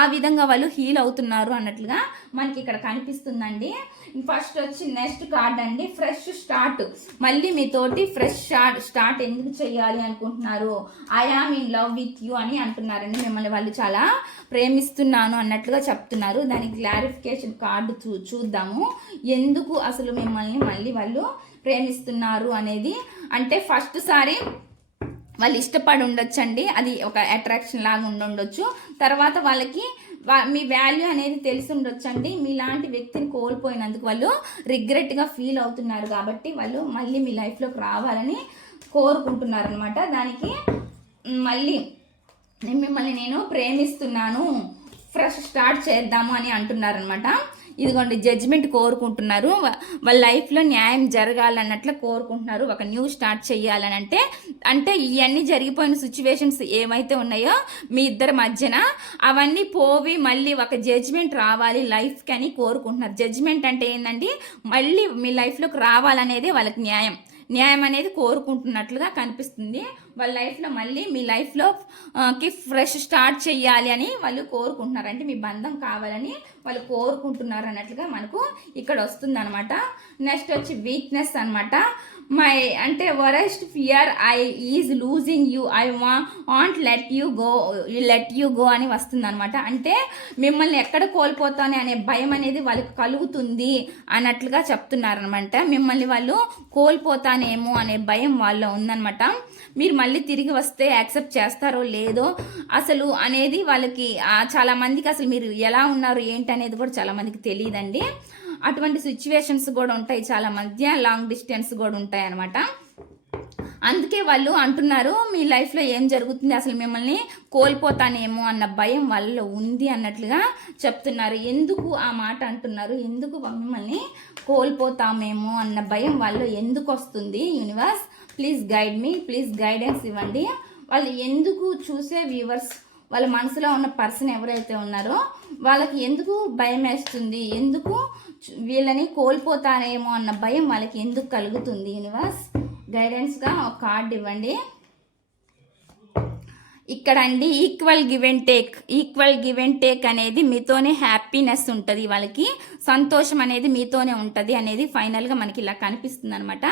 ఆ విధంగా వాళ్ళు హీల్ అవుతున్నారు అన్నట్లుగా మనకి ఇక్కడ కనిపిస్తుందండి. ఫస్ట్ వచ్చి నెక్స్ట్ కార్డ్ అండి, ఫ్రెష్ స్టార్ట్. మళ్ళీ మీతోటి ఫ్రెష్ స్టార్ట్ ఎందుకు చేయాలి అనుకుంటున్నారు? I am in love with you అని అంటున్నారండి. మిమ్మల్ని వాళ్ళు చాలా ప్రేమిస్తున్నాను అన్నట్లుగా చెప్తున్నారు. దానికి క్లారిఫికేషన్ కార్డు చూద్దాము. ఎందుకు అసలు మిమ్మల్ని మళ్ళీ వాళ్ళు ప్రేమిస్తున్నారు అనేది. అంటే ఫస్ట్ సారి వాళ్ళు ఇష్టపడి ఉండొచ్చండి, అది ఒక అట్రాక్షన్ లాగా ఉండొచ్చు. తర్వాత వాళ్ళకి మీ వాల్యూ అనేది తెలిసి ఉండొచ్చండి. మీలాంటి వ్యక్తిని కోల్పోయినందుకు వాళ్ళు రిగ్రెట్గా ఫీల్ అవుతున్నారు కాబట్టి వాళ్ళు మళ్ళీ మీ లైఫ్లోకి రావాలని కోరుకుంటున్నారు అనమాట. దానికి మళ్ళీ మిమ్మల్ని నేను ప్రేమిస్తున్నాను, ఫ్రెష్ స్టార్ట్ చేద్దాము అని అంటున్నారనమాట. ఇదిగోండి జడ్జిమెంట్ కోరుకుంటున్నారు, వాళ్ళ లైఫ్లో న్యాయం జరగాలన్నట్లు కోరుకుంటున్నారు, ఒక న్యూ స్టార్ట్ చేయాలని. అంటే ఇవన్నీ జరిగిపోయిన సిచ్యువేషన్స్ ఏమైతే ఉన్నాయో మీ ఇద్దరి మధ్యన అవన్నీ పోవి మళ్ళీ ఒక జడ్జిమెంట్ రావాలి లైఫ్కి అని కోరుకుంటున్నారు. జడ్జిమెంట్ అంటే ఏంటండి, మళ్ళీ మీ లైఫ్లోకి రావాలనేది వాళ్ళకి న్యాయం అనేది కోరుకుంటున్నట్లుగా కనిపిస్తుంది. వాళ్ళ లైఫ్లో మళ్ళీ మీ లైఫ్లోకి ఫ్రెష్ స్టార్ట్ చేయాలి అని వాళ్ళు కోరుకుంటున్నారు. అంటే మీ బంధం కావాలని వాళ్ళు కోరుకుంటున్నారు అన్నట్లుగా మనకు ఇక్కడ వస్తుంది అనమాట. నెక్స్ట్ వచ్చి వీక్నెస్ అనమాట. అంటే worst fear I is losing you, I want let you go అని వస్తుంది అనమాట. అంటే మిమ్మల్ని ఎక్కడ కోల్పోతానే అనే భయం అనేది వాళ్ళకి కలుగుతుంది అన్నట్లుగా చెప్తున్నారనమాట. మిమ్మల్ని వాళ్ళు కోల్పోతానేమో అనే భయం వాళ్ళలో ఉందనమాట. మీరు మళ్ళీ తిరిగి వస్తే యాక్సెప్ట్ చేస్తారో లేదో అసలు అనేది వాళ్ళకి, చాలా మందికి అసలు మీరు ఎలా ఉన్నారు ఏంటి అనేది కూడా చాలా మందికి తెలియదండి. అటువంటి సిచ్యువేషన్స్ కూడా ఉంటాయి, చాలా మధ్య లాంగ్ డిస్టెన్స్ కూడా ఉంటాయి అనమాట. అందుకే వాళ్ళు అంటున్నారు మీ లైఫ్లో ఏం జరుగుతుంది, అసలు మిమ్మల్ని కోల్పోతానేమో అన్న భయం వాళ్ళలో ఉంది అన్నట్లుగా చెప్తున్నారు. ఎందుకు ఆ మాట అంటున్నారు, ఎందుకు మిమ్మల్ని కోల్పోతామేమో అన్న భయం వాళ్ళలో ఎందుకు వస్తుంది? Universe please guide me, please guidance ఇవ్వండి. వాళ్ళు ఎందుకు చూసే వ్యూవర్స్, వాళ్ళ మనసులో ఉన్న పర్సన్ ఎవరైతే ఉన్నారో వాళ్ళకి ఎందుకు భయం వేస్తుంది, ఎందుకు వీళ్ళని కోల్పోతారేమో అన్న భయం వాళ్ళకి ఎందుకు కలుగుతుంది? యూనివర్స్ గైడెన్స్గా ఒక కార్డ్ ఇవ్వండి. ఇక్కడ అండి ఈక్వల్ గివ్ అండ్ టేక్ అనేది మీతోనే హ్యాపీనెస్ ఉంటుంది, వాళ్ళకి సంతోషం అనేది మీతోనే ఉంటుంది అనేది ఫైనల్గా మనకి ఇలా కనిపిస్తుంది అనమాట.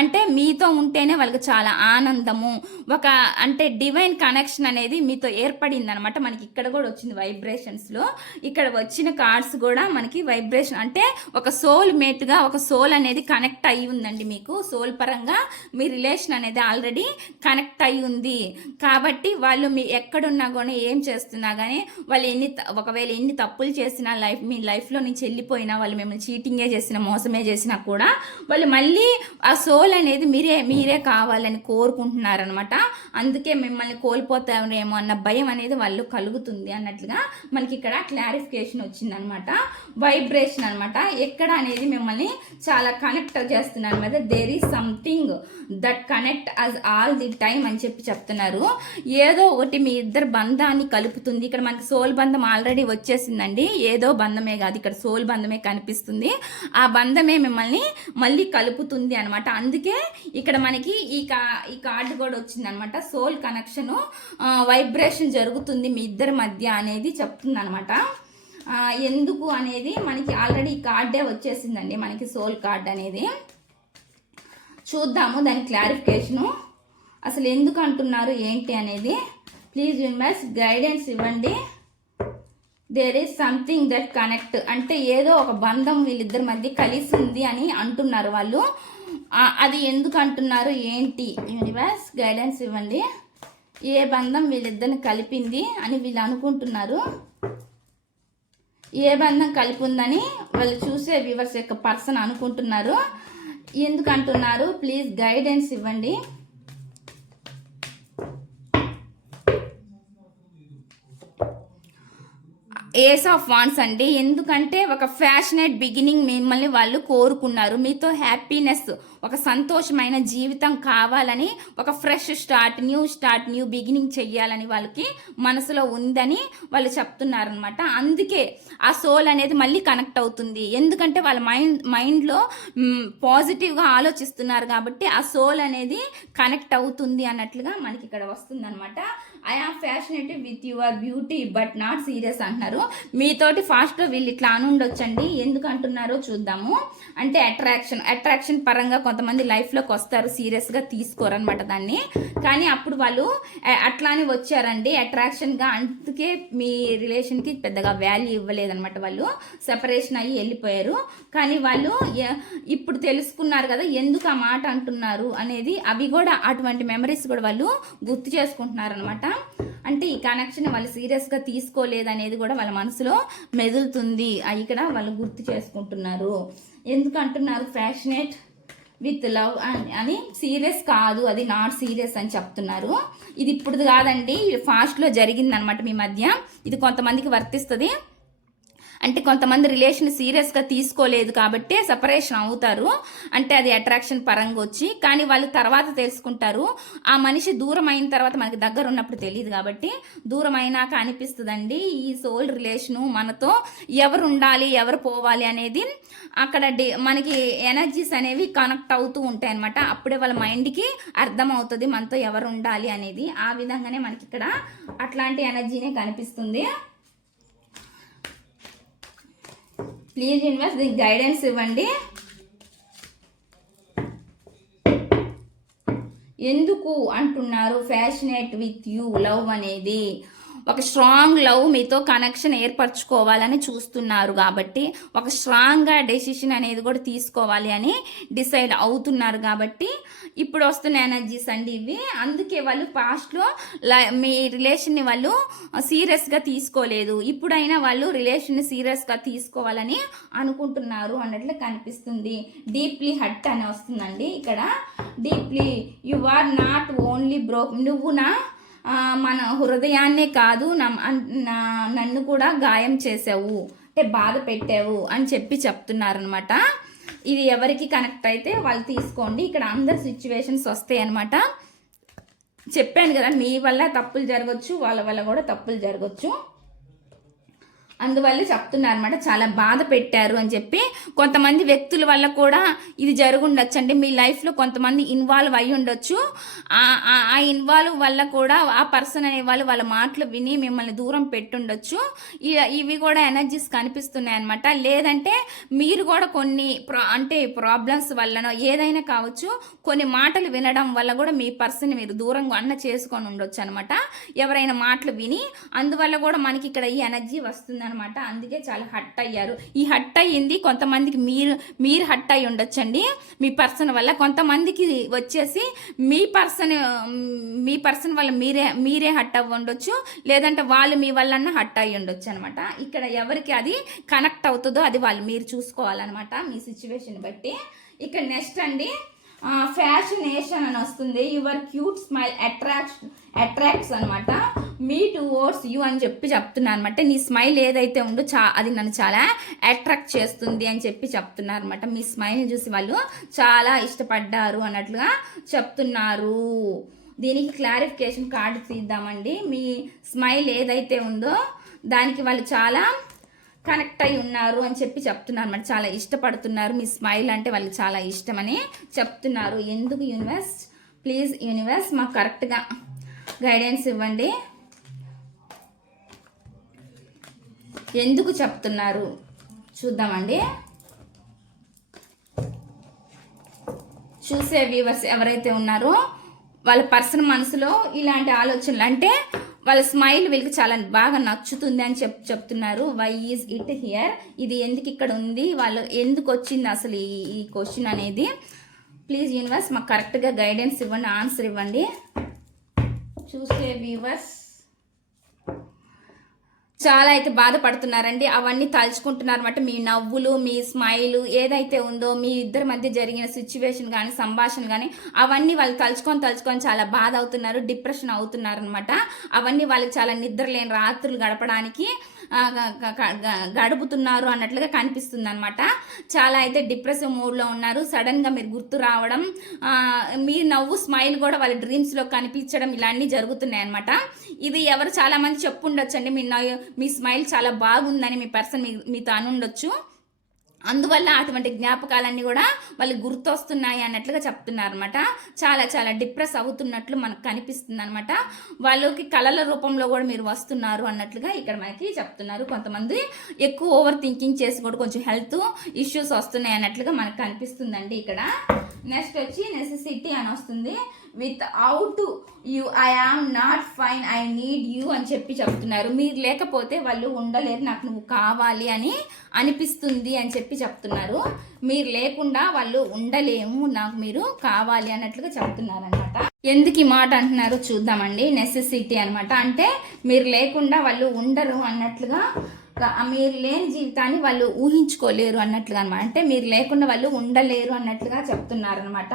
అంటే మీతో ఉంటేనే వాళ్ళకి చాలా ఆనందము, ఒక అంటే డివైన్ కనెక్షన్ అనేది మీతో ఏర్పడింది అనమాట. మనకి ఇక్కడ కూడా వచ్చింది వైబ్రేషన్స్లో, ఇక్కడ వచ్చిన కార్డ్స్ కూడా మనకి వైబ్రేషన్ అంటే ఒక సోల్ మేట్గా ఒక సోల్ అనేది కనెక్ట్ అయ్యి ఉందండి. మీకు సోల్ పరంగా మీ రిలేషన్ అనేది ఆల్రెడీ కనెక్ట్ అయ్యి ఉంది కాబట్టి వాళ్ళు మీ ఎక్కడున్నా కానీ ఏం చేస్తున్నా కానీ వాళ్ళు ఒకవేళ ఎన్ని తప్పులు చేసినా మీ లైఫ్లో నుంచి వెళ్ళిపోయినా, వాళ్ళు మిమ్మల్ని చీటింగే చేసినా మోసమే చేసినా కూడా వాళ్ళు మళ్ళీ ఆ సోల్ అనేది మీరే కావాలని కోరుకుంటున్నారనమాట. అందుకే మిమ్మల్ని కోల్పోతారేమో అన్న భయం అనేది వాళ్ళు కలుగుతుంది అన్నట్లుగా మనకి ఇక్కడ క్లారిఫికేషన్ వచ్చిందనమాట. వైబ్రేషన్ అనమాట, ఎక్కడ అనేది మిమ్మల్ని చాలా కనెక్ట్ చేస్తున్నారు అనమాట. There is something that connect us all the time అని చెప్తున్నారు. ఏదో ఒకటి మీ ఇద్దరు బంధాన్ని కలుపుతుంది. ఇక్కడ మనకి సోల్ బంధం ఆల్రెడీ వచ్చేసిందండి, ఏదో బంధమే కాదు, ఇక్కడ సోల్ బంధమే కనిపిస్తుంది. ఆ బంధమే మిమ్మల్ని మళ్ళీ కలుపుతుంది అనమాట. అందుకే ఇక్కడ మనకి ఈ కార్డు కూడా వచ్చింది అనమాట. సోల్ కనెక్షన్ వైబ్రేషన్ జరుగుతుంది మీ ఇద్దరి మధ్య అనేది చెప్తుంది అనమాట. ఎందుకు అనేది మనకి ఆల్రెడీ ఈ కార్డే వచ్చేసిందండి, మనకి సోల్ కార్డ్ అనేది. చూద్దాము దాని క్లారిఫికేషను, అసలు ఎందుకు అంటున్నారు ఏంటి అనేది. ప్లీజ్ యూనివర్స్ గైడెన్స్ ఇవ్వండి. There is something that connect, అంటే ఏదో ఒక బంధం వీళ్ళిద్దరి మధ్య కలిసి ఉంది అని అంటున్నారు వాళ్ళు. అది ఎందుకు అంటున్నారు ఏంటి? యూనివర్స్ గైడెన్స్ ఇవ్వండి. ఏ బంధం వీళ్ళిద్దరిని కలిపింది అని వీళ్ళు అనుకుంటున్నారు, ఏ బంధం కలిపి ఉందని వాళ్ళు చూసే వ్యూవర్స్ యొక్క పర్సన్ అనుకుంటున్నారు, ఎందుకు అంటున్నారు? ప్లీజ్ గైడెన్స్ ఇవ్వండి. ఏస్ ఆఫ్ వాన్స్ అండి. ఎందుకంటే ఒక ఫ్యాషనేట్ బిగినింగ్ మిమ్మల్ని వాళ్ళు కోరుకున్నారు. మీతో హ్యాపీనెస్, ఒక సంతోషమైన జీవితం కావాలని, ఒక ఫ్రెష్ స్టార్ట్, న్యూ బిగినింగ్ చెయ్యాలని వాళ్ళకి మనసులో ఉందని వాళ్ళు చెప్తున్నారనమాట. అందుకే ఆ సోల్ అనేది మళ్ళీ కనెక్ట్ అవుతుంది. ఎందుకంటే వాళ్ళ మైండ్లో పాజిటివ్గా ఆలోచిస్తున్నారు కాబట్టి ఆ సోల్ అనేది కనెక్ట్ అవుతుంది అన్నట్లుగా మనకి ఇక్కడ వస్తుంది అనమాట. I am fascinated with your beauty but not serious అంటున్నారు. మీతోటి ఫాస్ట్గా వీళ్ళు ఇట్లా అనుండొచ్చండి. ఎందుకు అంటున్నారో చూద్దాము. అంటే అట్రాక్షన్ పరంగా కొంతమంది లైఫ్లోకి వస్తారు, సీరియస్గా తీసుకోరు అనమాట దాన్ని. కానీ అప్పుడు వాళ్ళు అట్లానే వచ్చారండి అట్రాక్షన్గా. అందుకే మీ రిలేషన్కి పెద్దగా వాల్యూ ఇవ్వలేదన్నమాట. వాళ్ళు సెపరేషన్ అయ్యి వెళ్ళిపోయారు. కానీ వాళ్ళు ఇప్పుడు తెలుసుకున్నారు కదా ఎందుకు ఆ మాట అంటున్నారు అనేది. అవి కూడా అటువంటి మెమరీస్ కూడా వాళ్ళు గుర్తు చేసుకుంటున్నారు అనమాట. అంటే ఈ కనెక్షన్ వాళ్ళు సీరియస్గా తీసుకోలేదనేది కూడా వాళ్ళ మనసులో మెదులుతుంది. ఇక్కడ వాళ్ళు గుర్తు చేసుకుంటున్నారు. ఎందుకు అంటున్నారు ఫ్యాషనేట్ విత్ లవ్ అని. సీరియస్ కాదు, అది నాట్ సీరియస్ అని చెప్తున్నారు. ఇది ఇప్పుడు కాదండి, ఫాస్ట్లో జరిగిందనమాట మీ మధ్య. ఇది కొంతమందికి వర్తిస్తుంది. అంటే కొంతమంది రిలేషన్ సీరియస్గా తీసుకోలేదు కాబట్టి సపరేషన్ అవుతారు. అంటే అది అట్రాక్షన్ పరంగా వచ్చి, కానీ వాళ్ళు తర్వాత తెలుసుకుంటారు. ఆ మనిషి దూరం అయిన తర్వాత మనకి దగ్గర ఉన్నప్పుడు తెలియదు కాబట్టి దూరం అయినాక అనిపిస్తుందండి ఈ సోల్ రిలేషను మనతో ఎవరు ఉండాలి ఎవరు పోవాలి అనేది. అక్కడ మనకి ఎనర్జీస్ అనేవి కనెక్ట్ అవుతూ ఉంటాయి అనమాట. అప్పుడే వాళ్ళ మైండ్కి అర్థం అవుతుంది మనతో ఎవరు ఉండాలి అనేది. ఆ విధంగానే మనకి ఇక్కడ అట్లాంటి ఎనర్జీనే కనిపిస్తుంది. ప్లీజ్ యూనివర్స్ దీనికి గైడెన్స్ ఇవ్వండి. ఎందుకు అంటున్నారు ఫ్యాషనేట్ విత్ యూ లవ్ అనేది? ఒక స్ట్రాంగ్ లవ్ మీతో కనెక్షన్ ఏర్పరచుకోవాలని చూస్తున్నారు కాబట్టి, ఒక స్ట్రాంగ్గా డెసిషన్ అనేది కూడా తీసుకోవాలి అని డిసైడ్ అవుతున్నారు కాబట్టి ఇప్పుడు వస్తున్న ఎనర్జీస్ అండి ఇవి. అందుకే వాళ్ళు పాస్ట్లో మీ రిలేషన్ని వాళ్ళు సీరియస్గా తీసుకోలేదు. ఇప్పుడైనా వాళ్ళు రిలేషన్ని సీరియస్గా తీసుకోవాలని అనుకుంటున్నారు అన్నట్లు కనిపిస్తుంది. డీప్లీ హర్ట్ అని వస్తుందండి ఇక్కడ. Deeply you are not only broke, నువ్వు మన హృదయాన్నే కాదు నన్ను కూడా గాయం చేసావు, అంటే బాధ పెట్టావు అని చెప్తున్నారనమాట. ఇది ఎవరికి కనెక్ట్ అయితే వాళ్ళు తీసుకోండి. ఇక్కడ అందరు సిచ్యువేషన్స్ వస్తాయి అనమాట. చెప్పాను కదా మీ వల్ల తప్పులు జరగచ్చు, వాళ్ళ వల్ల కూడా తప్పులు జరగచ్చు. అందువల్ల చెప్తున్నారు అనమాట, చాలా బాధ పెట్టారు అని చెప్పి. కొంతమంది వ్యక్తుల వల్ల కూడా ఇది జరుగుండొచ్చు అండి. మీ లైఫ్లో కొంతమంది ఇన్వాల్వ్ అయ్యి ఉండొచ్చు. ఆ ఇన్వాల్వ్ వల్ల కూడా ఆ పర్సన్ అనే వాళ్ళు వాళ్ళ మాటలు విని మిమ్మల్ని దూరం పెట్టుండొచ్చు. ఇవి కూడా ఎనర్జీస్ కనిపిస్తున్నాయి అనమాట. లేదంటే మీరు కూడా కొన్ని అంటే ప్రాబ్లమ్స్ వల్లనో ఏదైనా కావచ్చు, కొన్ని మాటలు వినడం వల్ల కూడా మీ పర్సన్ మీరు దూరంగా చేసుకొని ఉండొచ్చు అనమాట. ఎవరైనా మాటలు విని, అందువల్ల కూడా మనకి ఇక్కడ ఈ ఎనర్జీ వస్తుంది అనమాట. అందుకే చాలా హట్ అయ్యారు. ఈ హట్ అయ్యింది కొంతమందికి మీరు హట్ అయ్యి ఉండొచ్చండి మీ పర్సన్ వల్ల. కొంతమందికి వచ్చేసి మీ పర్సన్ వల్ల మీరే హట్ అవ్వ ఉండొచ్చు, లేదంటే వాళ్ళు మీ వల్ల హట్ అయ్యి ఉండొచ్చు అనమాట. ఇక్కడ ఎవరికి అది కనెక్ట్ అవుతుందో అది మీరు చూసుకోవాలన్నమాట మీ సిచ్యువేషన్ బట్టి. ఇక్కడ నెక్స్ట్ అండి ఫ్యాషనేషన్ అని వస్తుంది. యువర్ క్యూట్ స్మైల్ అట్రాక్ట్స్ అనమాట మీ టువర్డ్స్ యూ అని చెప్తున్నారు అనమాట. నీ స్మైల్ ఏదైతే ఉందో అది నన్ను చాలా అట్రాక్ట్ చేస్తుంది అని చెప్తున్నారు అనమాట. మీ స్మైల్ని చూసి వాళ్ళు చాలా ఇష్టపడ్డారు అన్నట్లుగా చెప్తున్నారు. దీనికి క్లారిఫికేషన్ కార్డు తీద్దామండి. మీ స్మైల్ ఏదైతే ఉందో దానికి వాళ్ళు చాలా కనెక్ట్ అయి ఉన్నారు అని చెప్తున్నారు అన్నమాట. చాలా ఇష్టపడుతున్నారు, మీ స్మైల్ అంటే వాళ్ళకి చాలా ఇష్టమని చెప్తున్నారు. ఎందుకు యూనివర్స్, ప్లీజ్ యూనివర్స్ మాకు కరెక్ట్గా గైడెన్స్ ఇవ్వండి. ఎందుకు చెప్తున్నారు చూద్దామండి. చూసే వ్యూవర్స్ ఎవరైతే ఉన్నారో వాళ్ళ పర్సన్ మనసులో ఇలాంటి ఆలోచనలు, అంటే వాళ్ళ స్మైల్ వీళ్ళకి చాలా బాగా నచ్చుతుంది అని చెప్తున్నారు. వై ఈజ్ ఇట్ హియర్, ఇది ఎందుకు ఇక్కడ ఉంది, వాళ్ళు ఎందుకు వచ్చింది అసలు ఈ క్వశ్చన్ అనేది. ప్లీజ్ యూనివర్స్ మాకు కరెక్ట్గా గైడెన్స్ ఇవ్వండి, ఆన్సర్ ఇవ్వండి. చూసే వ్యూవర్స్ చాలా అయితే బాధపడుతున్నారండి. అవన్నీ తలుచుకుంటున్నారు అనమాట. మీ నవ్వులు, మీ స్మైలు ఏదైతే ఉందో, మీ ఇద్దరి మధ్య జరిగిన సిచ్యువేషన్ కానీ సంభాషణ కానీ అవన్నీ వాళ్ళు తలుచుకొని చాలా బాధ అవుతున్నారు, డిప్రెషన్ అవుతున్నారు అనమాట. అవన్నీ వాళ్ళకి చాలా నిద్ర లేని రాత్రులు గడపడానికి గడుపుతున్నారు అన్నట్లుగా కనిపిస్తుంది అనమాట. చాలా అయితే డిప్రెసివ్ మూడ్లో ఉన్నారు. సడన్గా మీరు గుర్తు రావడం, మీ నవ్వు స్మైల్ కూడా వాళ్ళ డ్రీమ్స్లో కనిపించడం ఇలాంటివి జరుగుతున్నాయి అనమాట. ఇది ఎవరు చాలామంది చెప్పుండొచ్చండి, మీ స్మైల్ చాలా బాగుందని మీ పర్సన్ మీతో అనుండొచ్చు. అందువల్ల అటువంటి జ్ఞాపకాలన్నీ కూడా వాళ్ళకి గుర్తొస్తున్నాయి అన్నట్లుగా చెప్తున్నారు అనమాట. చాలా చాలా డిప్రెస్ అవుతున్నట్లు మనకు కనిపిస్తుంది అనమాట. వాళ్ళకి కళల రూపంలో కూడా మీరు వస్తున్నారు అన్నట్లుగా ఇక్కడ మనకి చెప్తున్నారు. కొంతమంది ఎక్కువ ఓవర్ థింకింగ్ చేసి కూడా కొంచెం హెల్త్ ఇష్యూస్ వస్తున్నాయి అన్నట్లుగా మనకు కనిపిస్తుందండి. ఇక్కడ నెక్స్ట్ వచ్చి నెసెసిటీ అని వస్తుంది. Without you I am not fine, I need you అని చెప్తున్నారు. మీరు లేకపోతే వాళ్ళు ఉండలేరు, నాకు నువ్వు కావాలి అని అనిపిస్తుంది అని చెప్తున్నారు. మీరు లేకుండా వాళ్ళు ఉండలేము, నాకు మీరు కావాలి అన్నట్లుగా చెప్తున్నారు అనమాట. ఎందుకు ఈ మాట అంటున్నారు చూద్దామండి. నెసెసిటీ అనమాట, అంటే మీరు లేకుండా వాళ్ళు ఉండరు అన్నట్లుగా, మీరు లేని జీవితాన్ని వాళ్ళు ఊహించుకోలేరు అన్నట్లుగా అనమాట. అంటే మీరు లేకుండా వాళ్ళు ఉండలేరు అన్నట్లుగా చెప్తున్నారు అనమాట.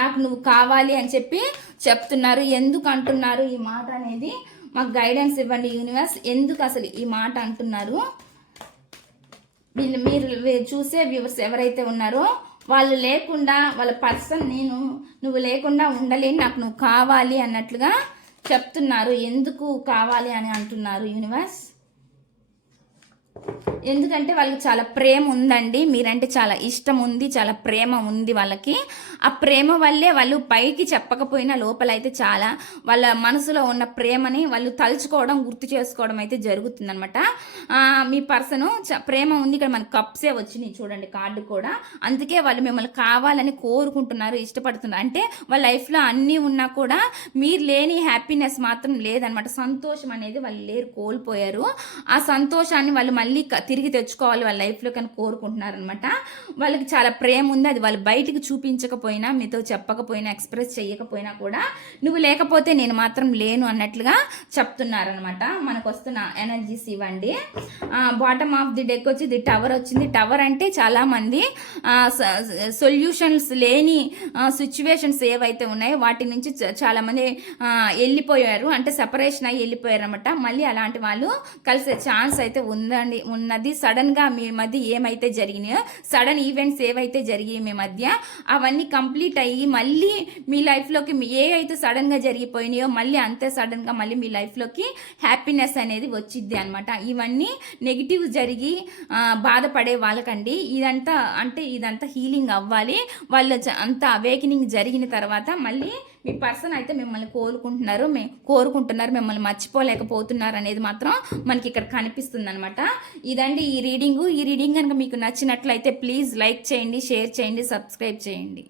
నాకు నువ్వు కావాలి అని చెప్తున్నారు. ఎందుకు అంటున్నారు ఈ మాట అనేది మాకు గైడెన్స్ ఇవ్వండి యూనివర్స్. ఎందుకు అసలు ఈ మాట అంటున్నారు? మీరు చూసే వ్యూవర్స్ ఎవరైతే ఉన్నారో వాళ్ళు లేకుండా, వాళ్ళ పర్సన్ నువ్వు లేకుండా ఉండలేని, నాకు నువ్వు కావాలి అన్నట్లుగా చెప్తున్నారు. ఎందుకు కావాలి అని అంటున్నారు యూనివర్స్? ఎందుకంటే వాళ్ళకి చాలా ప్రేమ ఉందండి, మీరంటే చాలా ఇష్టం ఉంది, చాలా ప్రేమ ఉంది వాళ్ళకి. ఆ ప్రేమ వల్లే వాళ్ళు పైకి చెప్పకపోయినా లోపల అయితే చాలా వాళ్ళ మనసులో ఉన్న ప్రేమని వాళ్ళు తలుచుకోవడం, గుర్తు చేసుకోవడం అయితే జరుగుతుంది అనమాట. మీ పర్సను ప్రేమ ఉంది. ఇక్కడ మనకు కప్సే వచ్చినాయి చూడండి, కార్డు కూడా. అందుకే వాళ్ళు మిమ్మల్ని కావాలని కోరుకుంటున్నారు, ఇష్టపడుతున్నారు. అంటే వాళ్ళ లైఫ్లో అన్నీ ఉన్నా కూడా మీరు లేని హ్యాపీనెస్ మాత్రం లేదనమాట. సంతోషం అనేది వాళ్ళు లేరు, కోల్పోయారు. ఆ సంతోషాన్ని వాళ్ళు మళ్ళీ తిరిగి తెచ్చుకోవాలి వాళ్ళ లైఫ్లో కానీ కోరుకుంటున్నారనమాట. వాళ్ళకి చాలా ప్రేమ ఉంది. అది వాళ్ళు బయటికి చూపించకపోయినా, మీతో చెప్పకపోయినా, ఎక్స్ప్రెస్ చేయకపోయినా కూడా నువ్వు లేకపోతే నేను మాత్రం లేను అన్నట్లుగా చెప్తున్నారనమాట. మనకు వస్తున్న ఎనర్జీస్ ఇవ్వండి. బాటమ్ ఆఫ్ ది డెక్ వచ్చి ది టవర్ వచ్చింది. టవర్ అంటే చాలామంది సొల్యూషన్స్ లేని సిచ్యువేషన్స్ ఏవైతే ఉన్నాయో వాటి నుంచి చాలామంది వెళ్ళిపోయారు, అంటే సెపరేషన్ అయ్యి వెళ్ళిపోయారు అనమాట. మళ్ళీ అలాంటి వాళ్ళు కలిసే ఛాన్స్ అయితే ఉన్నది. సడన్గా మీ మధ్య ఏమైతే జరిగినాయో, సడన్ ఈవెంట్స్ ఏవైతే జరిగాయి మీ మధ్య, అవన్నీ కంప్లీట్ అయ్యి మళ్ళీ మీ లైఫ్లోకి ఏ అయితే సడన్గా జరిగిపోయినాయో మళ్ళీ అంతే సడన్గా మళ్ళీ మీ లైఫ్లోకి హ్యాపీనెస్ అనేది వచ్చిద్ది అనమాట. ఇవన్నీ నెగిటివ్ జరిగి బాధపడే వాళ్ళకండి ఇదంతా హీలింగ్ అవ్వాలి. వాళ్ళ అంతా అవేకనింగ్ జరిగిన తర్వాత మళ్ళీ మీ పర్సన్ అయితే మిమ్మల్ని కోరుకుంటున్నారు, మిమ్మల్ని మర్చిపోలేకపోతున్నారు అనేది మాత్రం మనకి ఇక్కడ కనిపిస్తుంది అనమాట. ఇదండి ఈ రీడింగ్ కనుక మీకు నచ్చినట్లయితే ప్లీజ్ లైక్ చేయండి, షేర్ చేయండి, సబ్స్క్రైబ్ చేయండి.